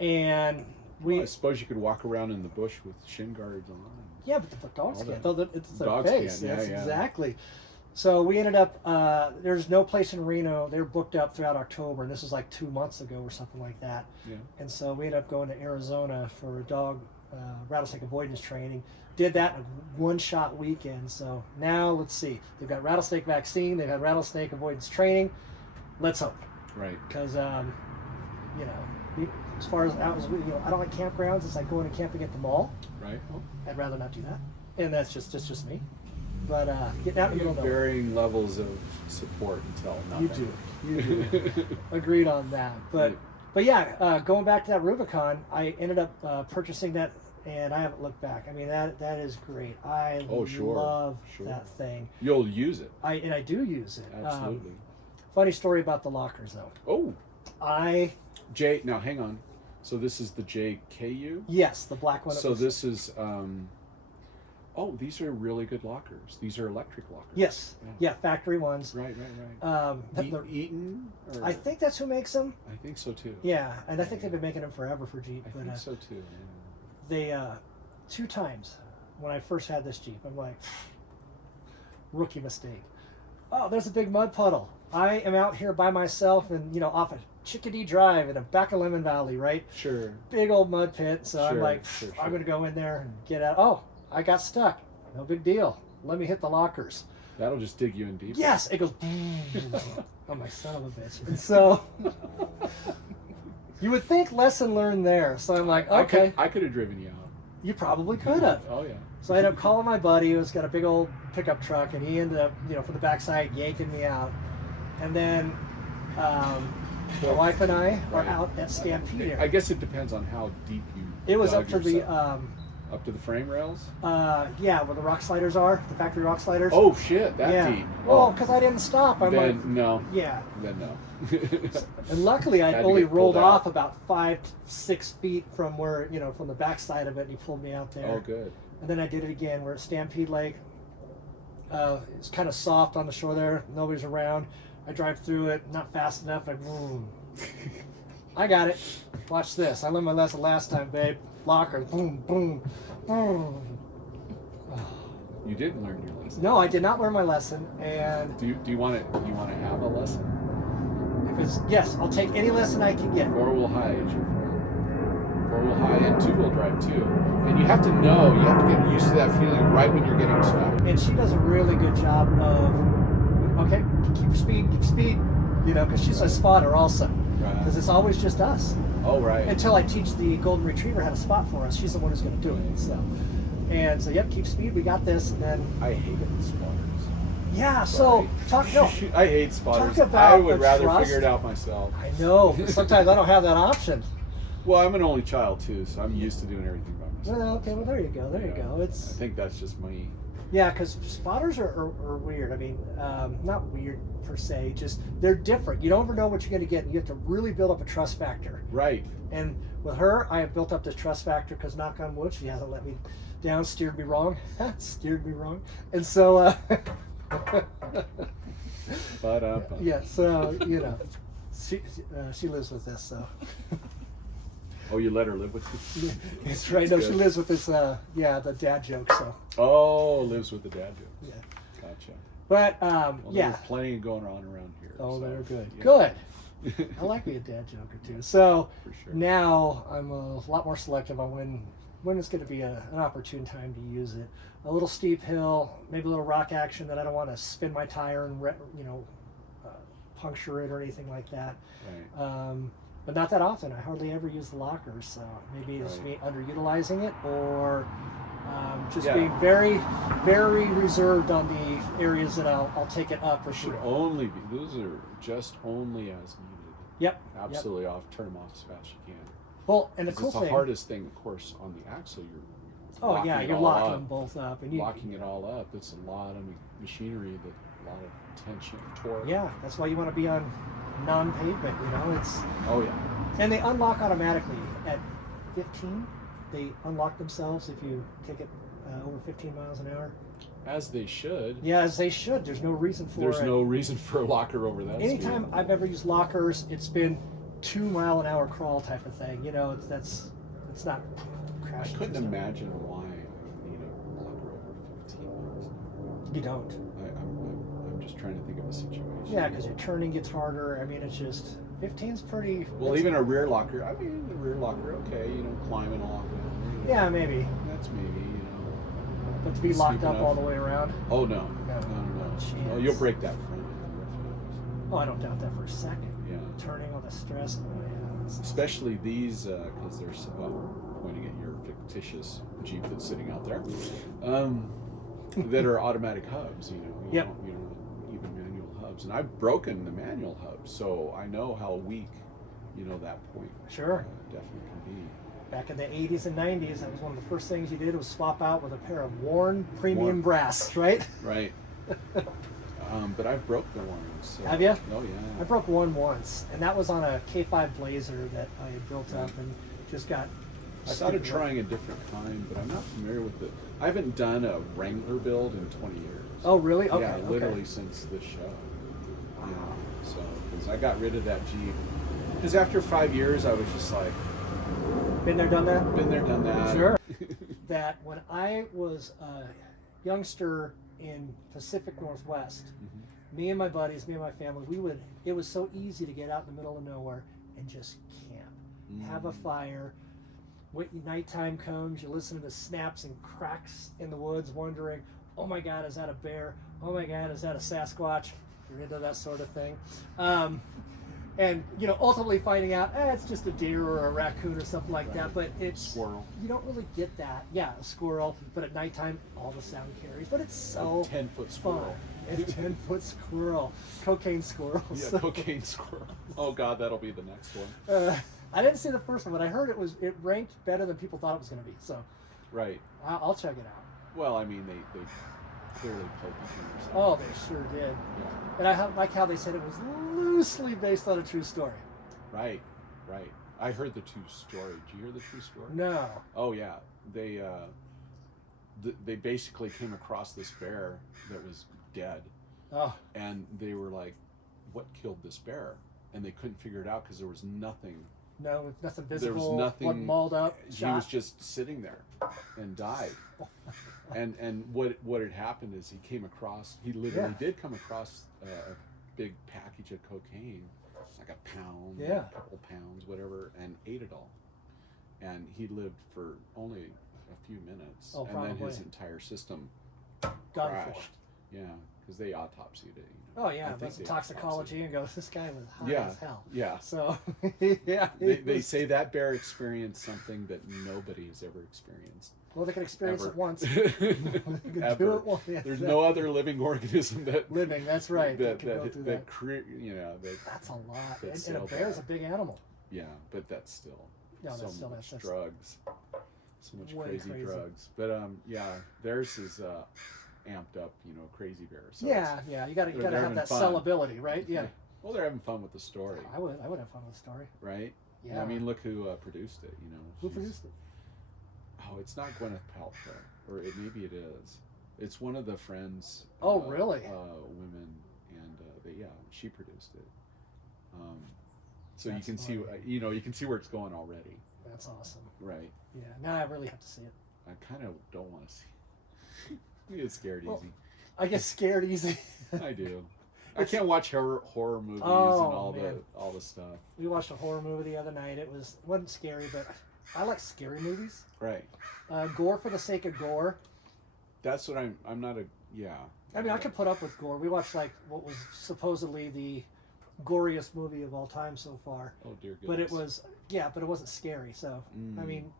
and we. Well, I suppose you could walk around in the bush with shin guards on. Yeah, but the dogs All can't. that. It's their Dogs face. can't, yeah, That's yeah. exactly. So we ended up. There's no place in Reno. They're booked up throughout October, and this was like 2 months ago or something like that. Yeah. And so we ended up going to Arizona for a dog rattlesnake avoidance training. Did that in a one-shot weekend. So now let's see. They've got rattlesnake vaccine. They've had rattlesnake avoidance training. Let's hope. Right. Because as far as out as I don't like campgrounds. It's like going and camping at the mall. Right. I'd rather not do that. And that's just me. But getting out in the You middle have of nowhere. varying levels of support until nothing. You do. Agreed on that. But yeah, going back to that Rubicon, I ended up purchasing that, and I haven't looked back. I mean, that is great. I love that thing. You'll use it. I do use it. Absolutely. Funny story about the lockers, though. Oh. J. Now, hang on. So this is the JKU? Yes, the black one. So this is... these are really good lockers. These are electric lockers. Yes. Yeah, factory ones. Right. Eaton? Or, I think that's who makes them. I think so, too. Yeah, and I think they've been making them forever for Jeep. I think so, too. Yeah. They, 2 times when I first had this Jeep, I'm like, rookie mistake. Oh, there's a big mud puddle. I am out here by myself and, off a Chickadee Drive in the back of Lemon Valley, right? Sure. Big old mud pit. So I'm like, sure. I'm going to go in there and get out. Oh, I got stuck. No big deal. Let me hit the lockers. That'll just dig you in deep. Yes, it goes. Oh, my son of a bitch. And so you would think lesson learned there. So I'm like, okay. I could have driven you out. You probably could have. Oh, yeah. So I ended up calling my buddy who's got a big old pickup truck, and he ended up, from the backside yanking me out. And then my wife and I are out at Stampede area. I guess it depends on how deep you. It was dug up to the yourself. Up to the frame rails? yeah, where the rock sliders are, the factory rock sliders. Oh shit, that deep. Well, because I didn't stop. I'm then like, no. Yeah. Then no. And luckily, I Had to only get rolled pulled out. off about 5 to 6 feet from where, from the backside of it, and he pulled me out there. Oh, good. And then I did it again. We're at Stampede Lake. It's kind of soft on the shore there. Nobody's around. I drive through it, not fast enough. Boom. I got it. Watch this. I learned my lesson last time, babe. Locker. Boom, boom, boom. You didn't learn your lesson. No, I did not learn my lesson. And Do you want to have a lesson? if it's yes, I'll take any lesson I can get. 4-wheel high is your friend. 4-wheel high and 2-wheel drive too. And you have to know. You have to get used to that feeling right when you're getting stuck. And she does a really good job of okay, keep your speed, because she's a spotter also. Right. Because it's always just us. Oh, right. Until I teach the golden retriever how to spot for us. She's the one who's going to do it. So yep, keep speed. We got this. And then I hated spotters. yeah. Sorry. So I hate spotters. Talk about I would the rather trust. figure it out myself. I know. But sometimes I don't have that option. Well, I'm an only child too, so I'm used to doing everything by myself. Well, okay. Well, there you go. There you go. I think that's just me. Yeah, because spotters are weird. I mean, not weird per se, just they're different. You don't ever know what you're going to get, and you have to really build up a trust factor. Right. And with her, I have built up this trust factor because, knock on wood, she hasn't let me down, steered me wrong. Steered me wrong. And so, But yeah, so, She lives with this, so. Oh, you let her live with you? It's right. No, she lives with this. The dad joke. So. Oh, lives with the dad joke. Yeah. Gotcha. But Well, yeah. there's plenty going on around here. Oh, so, they're good. yeah. Good. I like me a dad joke or two. So For sure. now I'm a lot more selective on when it's going to be an opportune time to use it. A little steep hill, maybe a little rock action that I don't want to spin my tire and puncture it or anything like that. Right. But not that often. I hardly ever use the lockers, so maybe it's me underutilizing it or just being very, very reserved on the areas that I'll take it up for Should sure. only be. Those are just only as needed. Yep. Absolutely off. Turn them off as fast as you can. Well, and the cool it's thing. the hardest thing, of course, on the axle. You're locking them both up, and locking it all up. It's a lot of machinery, a lot of tension, torque. Yeah, that's why you want to be on non-pavement. It's. Oh yeah. And they unlock automatically at 15. They unlock themselves if you take it over 15 miles an hour. As they should. Yeah, as they should. There's no reason for it. There's no reason for a locker over that. Anytime speed. I've ever used lockers, it's been 2 mile an hour crawl type of thing. It's not crash. I couldn't imagine why you need a locker over 15 miles an hour. You don't. I'm just trying to think of a situation. Yeah, because your turning gets harder. I mean, it's just 15's pretty. Well, even a rear locker. I mean, the rear locker, okay, climbing along. Yeah, maybe. That's maybe. But to be locked up enough. all the way around. Oh no. No. Oh, you'll break that front end. Oh, I don't doubt that for a second. Yeah. Turning all the stress. Especially these, because they're pointing at your fictitious Jeep that's sitting out there, that are automatic hubs. Yep. Even manual hubs, and I've broken the manual hubs, so I know how weak, that point. Sure. Definitely can be. Back in the 80s and 90s, that was one of the first things you did was swap out with a pair of worn premium brass, right? Right. But I've broke the ones. So. Have you? Oh yeah. I broke one once, and that was on a K5 Blazer that I had built up and just got. I thought of trying a different kind, but I'm not familiar with it. I haven't done a Wrangler build in 20 years. Oh really? Okay. Yeah, literally since this show. Yeah. So, because I got rid of that Jeep. Because after 5 years, I was just like. Been there, done that? Been there, done that. Sure. That when I was a youngster in Pacific Northwest, me and my buddies, me and my family, it was so easy to get out in the middle of nowhere and just camp. Have a fire. Nighttime comes, you listen to the snaps and cracks in the woods, wondering, oh my God, is that a bear? Oh my God, is that a Sasquatch? You're into that sort of thing. And ultimately finding out it's just a deer or a raccoon or something like that, but it's squirrel. You don't really get that. Yeah, a squirrel, but at nighttime all the sound carries. But it's so 10-foot fun. squirrel. It's 10-foot squirrel, cocaine squirrel. Yeah, so. cocaine squirrel. Oh God, that'll be the next one. I didn't see the first one, but I heard it ranked better than people thought it was going to be. So right. I'll check it out. Well, I mean they clearly played the gamers. Oh, they sure did. Yeah. And I like how they said it was loosely based on a true story. Right. I heard the true story. Did you hear the true story? No. Oh yeah, they basically came across this bear that was dead, and they were like, "What killed this bear?" And they couldn't figure it out because there was nothing. No, nothing visible. There was nothing. Wasn't mauled up. He Shot. was just sitting there, and died. And what had happened is he came across. He literally did come across a big package of cocaine, like a pound, a couple pounds, whatever, and ate it all. And he lived for only a few minutes, and probably. then his entire system Done crashed. for. Yeah, because they autopsied it. Oh yeah, I think that's they toxicology and goes, this guy was high as hell. Yeah. So yeah. They say that bear experienced something that nobody has ever experienced. Well, they can experience Ever. it once. They can Ever. do it once. Yeah, There's no other living organism that living. That's right. that can go through that. That's a lot. that's And a so bear's bad. a big animal. Yeah, but that's still No, so that's still much that's drugs, so much way crazy crazy. drugs. But theirs is amped up, crazy bear. So yeah. You gotta they're have having that fun. sellability, right? Yeah. Well, they're having fun with the story, I would have fun with the story. right? Yeah. I mean, look who produced it. Who she's- produced it? Oh, it's not Gwyneth Paltrow, or maybe it is. It's one of the Friends. Oh, really? Women, and she produced it. So That's you can see, funny. you can see where it's going already. That's awesome. Right. Yeah. Now I really have to see it. I kind of don't want to see. I get scared Well, easy. I get scared easy. I do. I can't watch horror movies and Oh, all the stuff. We watched a horror movie the other night. It wasn't scary, but I like scary movies. Right. Gore for the sake of gore. That's what I'm not a yeah. I mean, I could put up with gore. We watched like what was supposedly the goriest movie of all time so far. Oh dear goodness. But it was but it wasn't scary. So I mean,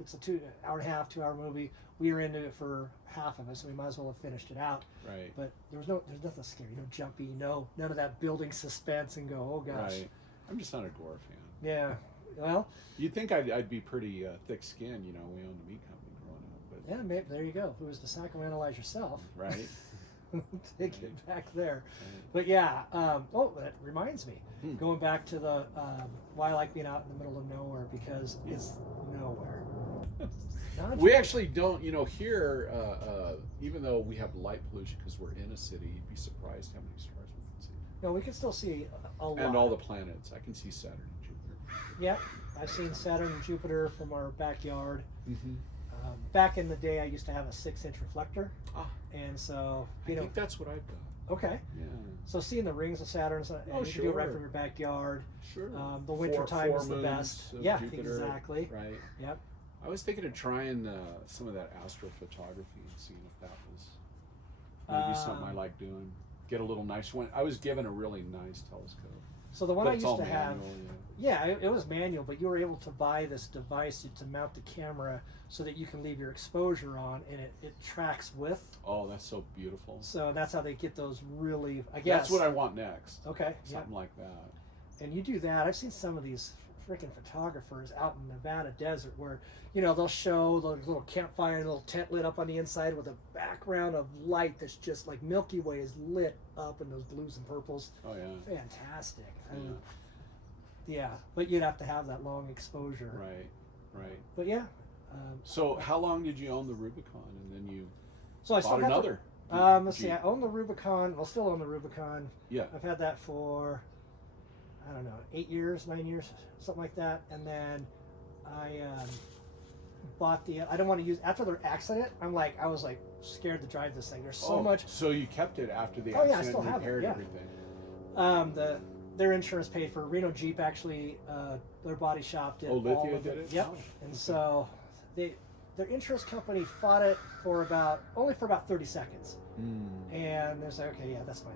it's a 2 hour and a half, 2 hour movie. We were into it for half of it, so we might as well have finished it out. Right. But there's nothing scary, no jumpy, none of that building suspense and go, oh gosh. Right. I'm just not a gore fan. Yeah. Well. You'd think I'd be pretty thick-skinned. We owned a meat company growing up, but Yeah, maybe, there you go. Who was to psychoanalyze yourself? right. Take it back there. But yeah, that reminds me. Going back to the why I like being out in the middle of nowhere, because it's nowhere. We actually don't, here, even though we have light pollution because we're in a city, you'd be surprised how many stars we can see. No, we can still see a lot. And all the planets. I can see Saturn and Jupiter. Yep, I've seen Saturn and Jupiter from our backyard. Mm-hmm. Back in the day, I used to have a 6-inch reflector. And so, I think that's what I've got. Okay. Yeah. So seeing the rings of Saturn, and you can do it right from your backyard. Sure. The winter time is the best. Yeah, Jupiter, exactly. Right. Yep. I was thinking of trying some of that astrophotography and seeing if that was maybe something I like doing. Get a little nice one. I was given a really nice telescope. So the one But I it's used all to have, manual, it was manual, but you were able to buy this device to mount the camera so that you can leave your exposure on, and it tracks with. Oh, that's so beautiful. So that's how they get those really, I guess. That's what I want next. Okay. Something like that. And you do that. I've seen some of these freaking photographers out in Nevada desert where, they'll show the little campfire and a little tent lit up on the inside with a background of light that's just like Milky Way is lit up in those blues and purples. Oh, yeah. Fantastic. Yeah. Yeah, but you'd have to have that long exposure. Right. But yeah. So how long did you own the Rubicon, and then you So I bought still another? let's see. I own the Rubicon. Well, still own the Rubicon. Yeah. I've had that for, I don't know, 8 years, 9 years, something like that. And then I bought the. I don't want to use after the accident. I was like scared to drive this thing. There's so much. So you kept it after the Oh, yeah, I accident still and have it, repaired yeah. everything. Their insurance paid for Reno Jeep actually. Their body shop did. Oh, all Lithia of did it? Yep. Oh, And okay. so their insurance company fought it for only for about 30 seconds. And they're like, okay, yeah, that's fine.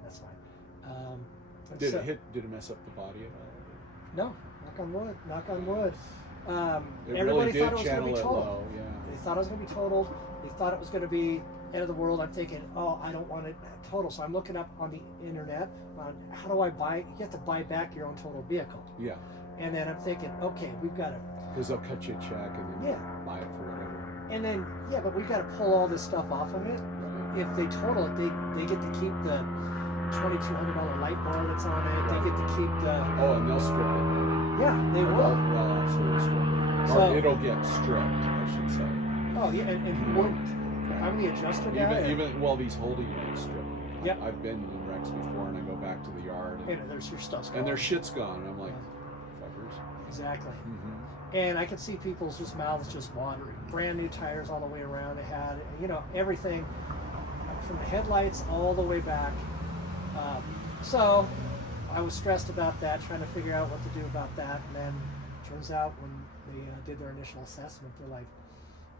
Did it mess up the body at all? No, knock on wood. It Everybody really thought did it was going to channel be it totaled. low, yeah. They thought it was going to be totaled. They thought it was going to be end of the world. I'm thinking, oh, I don't want it total. So I'm looking up on the internet on how do I buy. You have to buy back your own total vehicle. Yeah. And then I'm thinking, okay, we've got to. Because they'll cut you a check and then you buy it for whatever. And then but we've got to pull all this stuff off of it. Right. If they total it, they get to keep the $2,200 light bar that's on it. They get to keep the. Oh, and they'll strip it. Yeah, they will. They'll absolutely strip it. So- Or it'll get stripped, I should say. Oh yeah, and who wouldn't? I'm the adjuster guy. Even these holding units strip it. Yep. I've been in wrecks before, and I go back to the yard, And there's your stuff's gone. and their shit's gone. And I'm like, fuckers. Exactly. Mm-hmm. And I could see people's mouths just watering. Brand new tires all the way around. They had, everything from the headlights all the way back. So I was stressed about that, trying to figure out what to do about that. And then turns out when they did their initial assessment, they're like,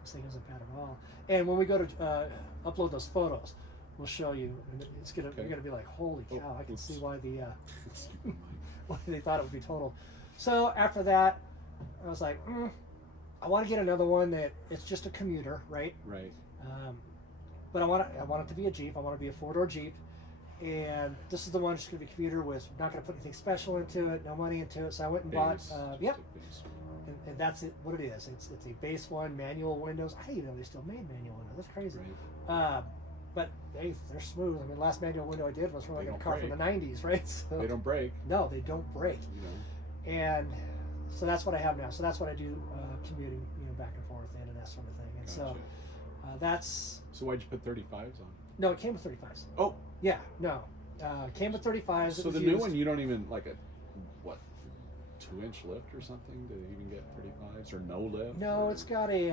this thing isn't bad at all. And when we go to upload those photos, we'll show you. And it's gonna you're gonna be like, holy cow! I can see why why they thought it would be totaled. So after that, I was like, I want to get another one that it's just a commuter, right? Right. But I want it to be a Jeep. I want it to be a 4-door Jeep. And this is the one that's going to be a commuter with not going to put anything special into it, no money into it. So I went and bought, Just yep. a base. And that's it. What it is. It's a base one, manual windows. I didn't even know they still made manual windows. That's crazy. Right. But they're smooth. I mean, the last manual window I did was from like They a don't car from break. the 90s, right? So, They don't break. No, they don't break. And so that's what I have now. So that's what I do, commuting, back and forth and that sort of thing. And Gotcha. so that's. So why'd you put 35s on? No, it came with 35s. Oh. Yeah, no. Came with 35s. So the new one, you don't even like a, what, 2-inch lift or something to even get 35s, or no lift? No, or... it's got a.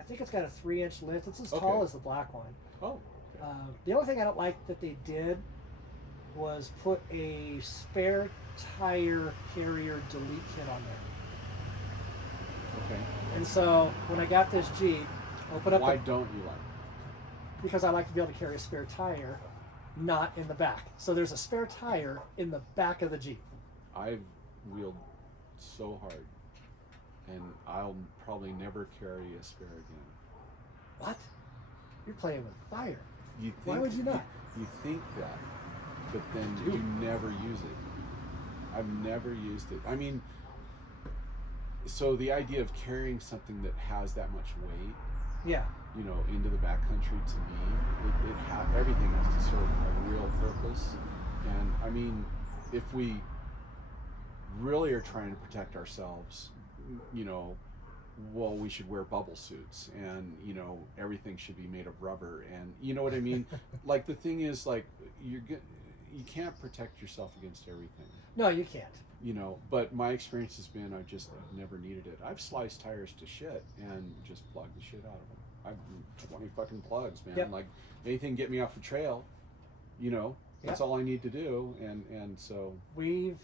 I think it's got a 3-inch lift. It's as Okay. tall as the black one. Oh. Okay. The only thing I don't like that they did was put a spare tire carrier delete kit on there. Okay. And so when I got this Jeep, open up Why don't you like it? because I like to be able to carry a spare tire, not in the back. So there's a spare tire in the back of the Jeep. I've wheeled so hard, and I'll probably never carry a spare again. What? You're playing with fire. You think, Why would you not? You think that, but then you never use it. I've never used it. I mean, so the idea of carrying something that has that much weight, Yeah. you know, into the backcountry, to me, everything has to serve a real purpose. And I mean, if we really are trying to protect ourselves, you know, well, we should wear bubble suits, and you know, everything should be made of rubber, and you know what I mean. Like, the thing is, like, you can't protect yourself against everything. No, you can't. You know, but my experience has been I've never needed it. I've sliced tires to shit and just plugged the shit out of them. I've 20 fucking plugs, man. Yep. Like, anything get me off the trail, you know, that's Yep. all I need to do. And so We've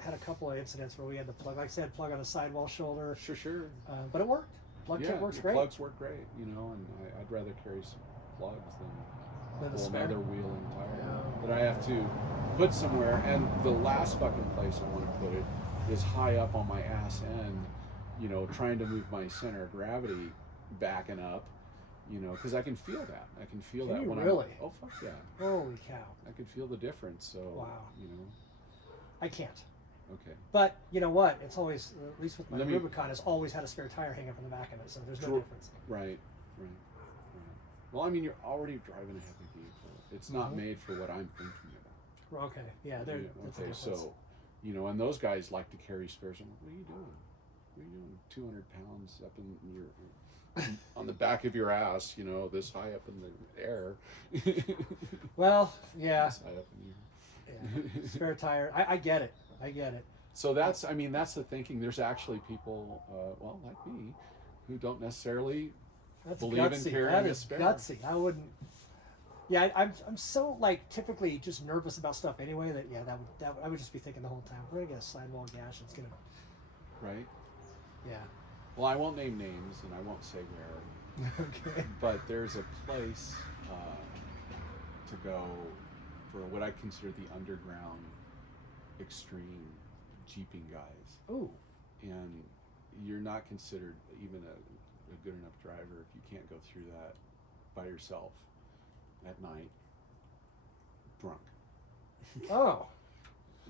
had a couple of incidents where we had to plug, like I said, plug on a sidewall shoulder, sure. but it worked. Plug kit works the great. Plugs work great, you know, and I'd rather carry some plugs than Than the a whole spare. nother wheeling tire Yeah. that I have to put somewhere. And the last fucking place I want to put it is high up on my ass end, you know, trying to move my center of gravity backing up, you know, because I can feel that. I can feel Can that you when really? Oh, fuck yeah. Holy cow. I can feel the difference. So, Wow. you know, I can't. okay. But you know what? It's always, at least with my Let me- Rubicon, it's always had a spare tire hanging from the back of it, so there's no True. difference. Right. Well, I mean, you're already driving a heavy vehicle. It's not Mhm. made for what I'm thinking about. Okay, yeah, there, that's a Okay, difference. so, you know, and those guys like to carry spares. I'm like, what are you doing? What are you doing? 200 pounds up in your, on the back of your ass, you know, this high up in the air. Well, yeah, This high up in the air. yeah. Spare tire. I get it. I get it. So that's, I mean, that's the thinking. There's actually people, well, like me, who don't necessarily That's believe in gutsy. carrying That a is spare. gutsy. I wouldn't. Yeah, I'm so like typically just nervous about stuff anyway that yeah that I would just be thinking the whole time we're gonna get a sidewall gash. It's gonna Right? yeah. Well, I won't name names and I won't say where. Okay. But there's a place to go for what I consider the underground extreme jeeping guys. Ooh. And you're not considered even a good enough driver if you can't go through that by yourself at night, drunk. Oh.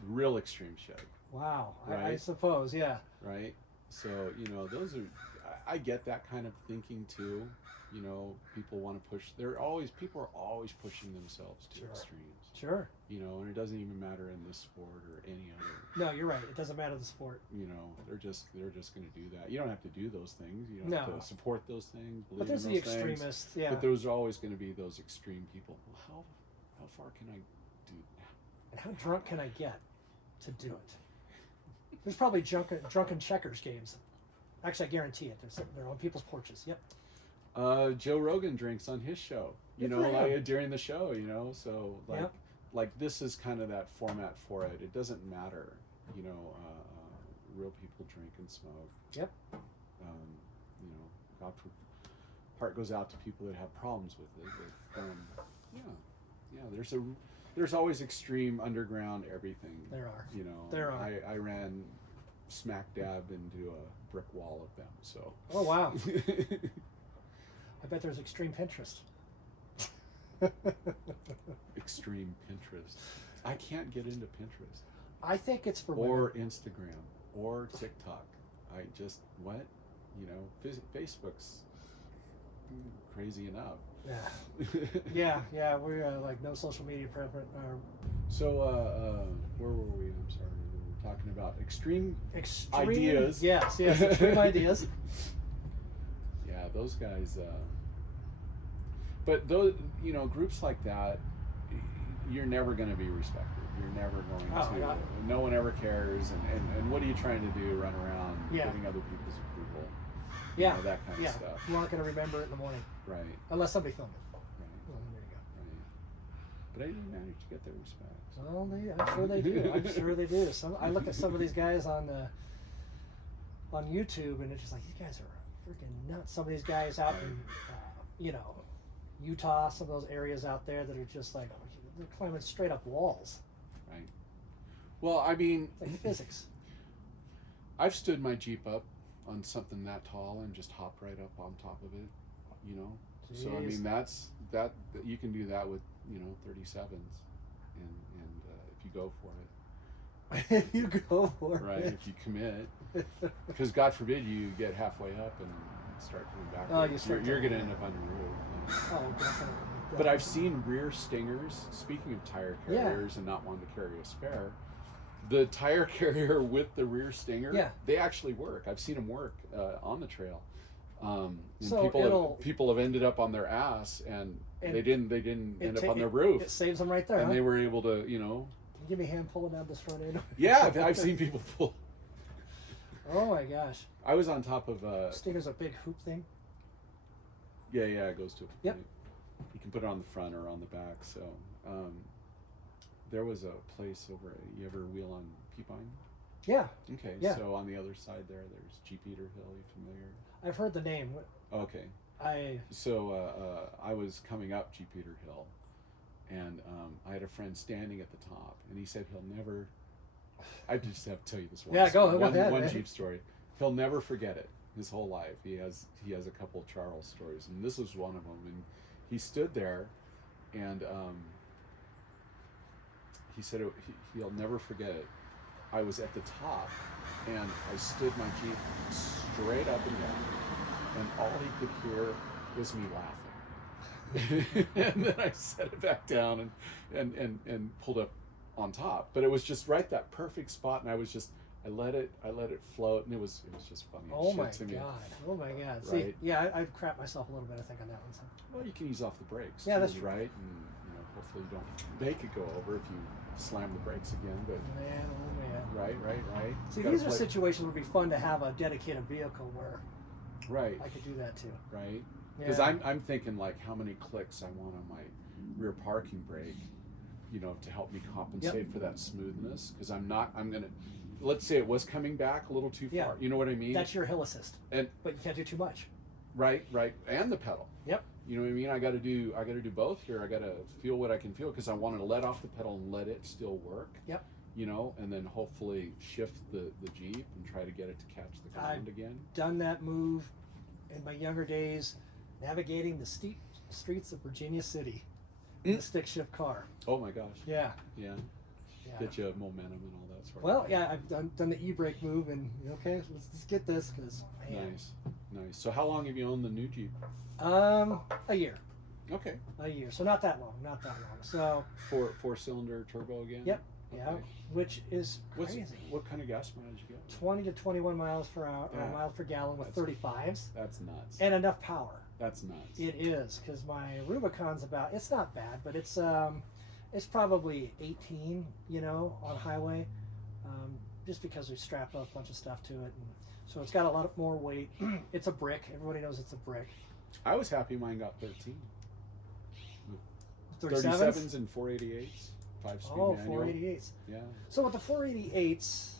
Real extreme shit, Wow. I Right. suppose yeah. right? So, you know, those are, I get that kind of thinking too. You know, people want to push, people are always pushing themselves to Sure. extremes. Sure. You know, and it doesn't even matter in this sport or any other. No, you're right. It doesn't matter the sport. You know, they're just going to do that. You don't have to do those things. You don't No. have to support those things. Believe But there's in the those things. extremists. Yeah. But there's always going to be those extreme people. Well, how far can I do? And how drunk can I get to do it? There's probably drunken checkers games. Actually, I guarantee it. They're on people's porches. Yep. Joe Rogan drinks on his show. You Good know, for him. like during the show. You know, so like Yep. like this is kind of that format for it. It doesn't matter. You know, real people drink and smoke. Yep. You know, heart goes out to people that have problems with it. But, yeah. There's always extreme underground everything. There are. You know, There are. I ran smack dab into a brick wall of them. So. Oh wow. I bet there's extreme Pinterest. Extreme Pinterest. I can't get into Pinterest I think it's for or women. Instagram or TikTok. I just what, you know, Facebook's crazy enough. Yeah. Yeah. We're like no social media preference. So where were we? I'm sorry. We were talking about extreme Extreme ideas. Yes. Extreme ideas. Yeah, those guys. But those, you know, groups like that, you're never going to be respected. you're never going Oh, to. yeah. No one ever cares. And what are you trying to do? Run around Yeah. getting other people's approval. Yeah. You know, that kind of Yeah. stuff. You're not going to remember it in the morning. Right. Unless somebody filmed it. Right. Well, there you go. Right. But I didn't manage to get their respect. Well, I'm sure they do. I'm sure they do. I look at some of these guys on YouTube, and it's just like, these guys are freaking nuts. Some of these guys out in, Utah, some of those areas out there that are just like, they're climbing straight up walls. Right. Well, I mean, It's like physics. I've stood my Jeep up on something that tall and just hopped right up on top of it, you know. Jeez. So I mean, that you can do that with 37s, and if you go for it. You go for Right, it. if you commit, because God forbid you get halfway up and start coming back. Oh, you start you're going to going end up on your roof. Oh, definitely. But I've seen rear stingers. Speaking of tire carriers and not wanting to carry a spare, the tire carrier with the rear stinger, they actually work. I've seen them work on the trail. And So people have ended up on their ass, and they didn't end up on their roof. It saves them right there. And huh? they were able to, Can you give me a hand pulling down this front end? Yeah, I've seen people pull. Oh my gosh. I was on top of Stinger's a big hoop thing. Yeah, it goes to a point. Yep. You can put it on the front or on the back. So there was a place over. You ever wheel on Peapine? Yeah. Okay. Yeah. So on the other side there's Jeep Eater Hill. You familiar? I've heard the name. Okay. I was coming up Jeep Eater Hill, and I had a friend standing at the top, and he said he'll never. I just have to tell you this one. Yeah, go ahead. One Jeep story. He'll never forget it his whole life. He has a couple of Charles stories, and this was one of them. And he stood there, and he said he'll never forget it. I was at the top, and I stood my Jeep straight up and down, and all he could hear was me laughing. And then I set it back down and pulled up on top. But it was just right that perfect spot, and I let it float, and it was just funny. Oh my to me. god! Oh my god! Right? See, yeah, I've crapped myself a little bit, I think, on that one. So. Well, you can ease off the brakes. Yeah, too, that's true. right. And hopefully you don't make it go over if you slam the brakes again. But Man, oh man. right. See, Gotta these are play- situations where it'd be fun to have a dedicated vehicle where Right. I could do that too. Right. Because I'm thinking like how many clicks I want on my rear parking brake, to help me compensate for that smoothness. Because I'm gonna. Let's say it was coming back a little too far. Yeah. You know what I mean? That's your hill assist. And But you can't do too much. right, and the pedal. Yep. You know what I mean? I got to do both here. I got to feel what I can feel because I want to let off the pedal and let it still work. Yep. And then hopefully shift the Jeep and try to get it to catch the ground again. Done that move in my younger days, navigating the steep streets of Virginia City in a stick shift car. Oh my gosh. Yeah. Yeah. Get you momentum and all that sort of Well, thing. yeah, I've done the e-brake move, and okay, let's get this because Nice. So how long have you owned the new Jeep? a year. Okay. A year, so not that long. So Four-cylinder turbo again? Yep. Yeah, Okay. which is crazy. What kind of gas mileage you get? 20 to 21 miles per hour, miles per gallon with 35s, That's nuts. and enough power. That's nuts. It is, because my Rubicon's it's not bad, but it's probably 18, on highway, just because we strapped a bunch of stuff to it, and so it's got a lot more weight. It's a brick. Everybody knows it's a brick. I was happy mine got 13. 37s? 37s and 488s. 5-speed Oh, manual. 488s. Yeah. So with the 488s,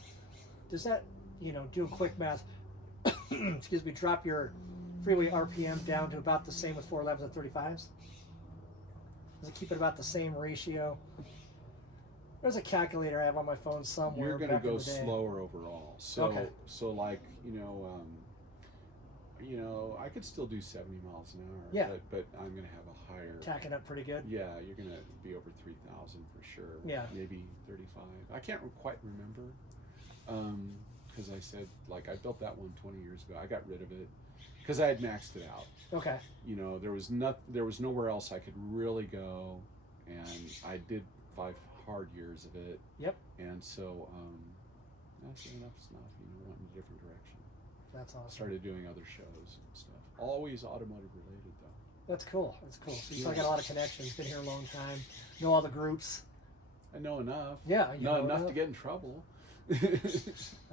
does that, doing quick math, excuse me, drop your freeway RPM down to about the same with 411s and 35s? Does it keep it about the same ratio? There's a calculator I have on my phone somewhere. You're going to back in go the day. slower overall. So, Okay. so like, I could still do 70 miles an hour. Yeah. But I'm going to have a higher. Tacking up pretty good. Yeah, you're going to be over 3,000 for sure. Yeah. Maybe 35. I can't quite remember. Because I said, like, I built that one 20 years ago. I got rid of it because I had maxed it out. Okay. There was nowhere else I could really go, and I did 5 hard years of it. Yep. And so, that's enough's enough. Went in a different direction. That's awesome. Started doing other shows and stuff. Always automotive related, though. That's cool. So you probably got a lot of connections. Been here a long time. Know all the groups. I know enough. Yeah, you not know enough enough. to get in trouble. That's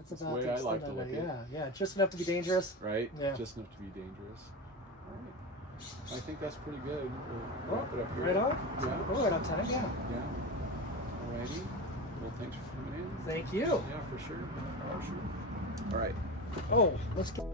the about way the I extent like to of it. live. Yeah, just enough to be dangerous. Right? Yeah. Just enough to be dangerous. All right. I think that's pretty good. We'll wrap it up here. Right on? Yeah. We're right on time, yeah. Yeah. Alrighty. Well, thanks for coming in. Thank you. Yeah, for sure. For sure. All right. Oh, let's get...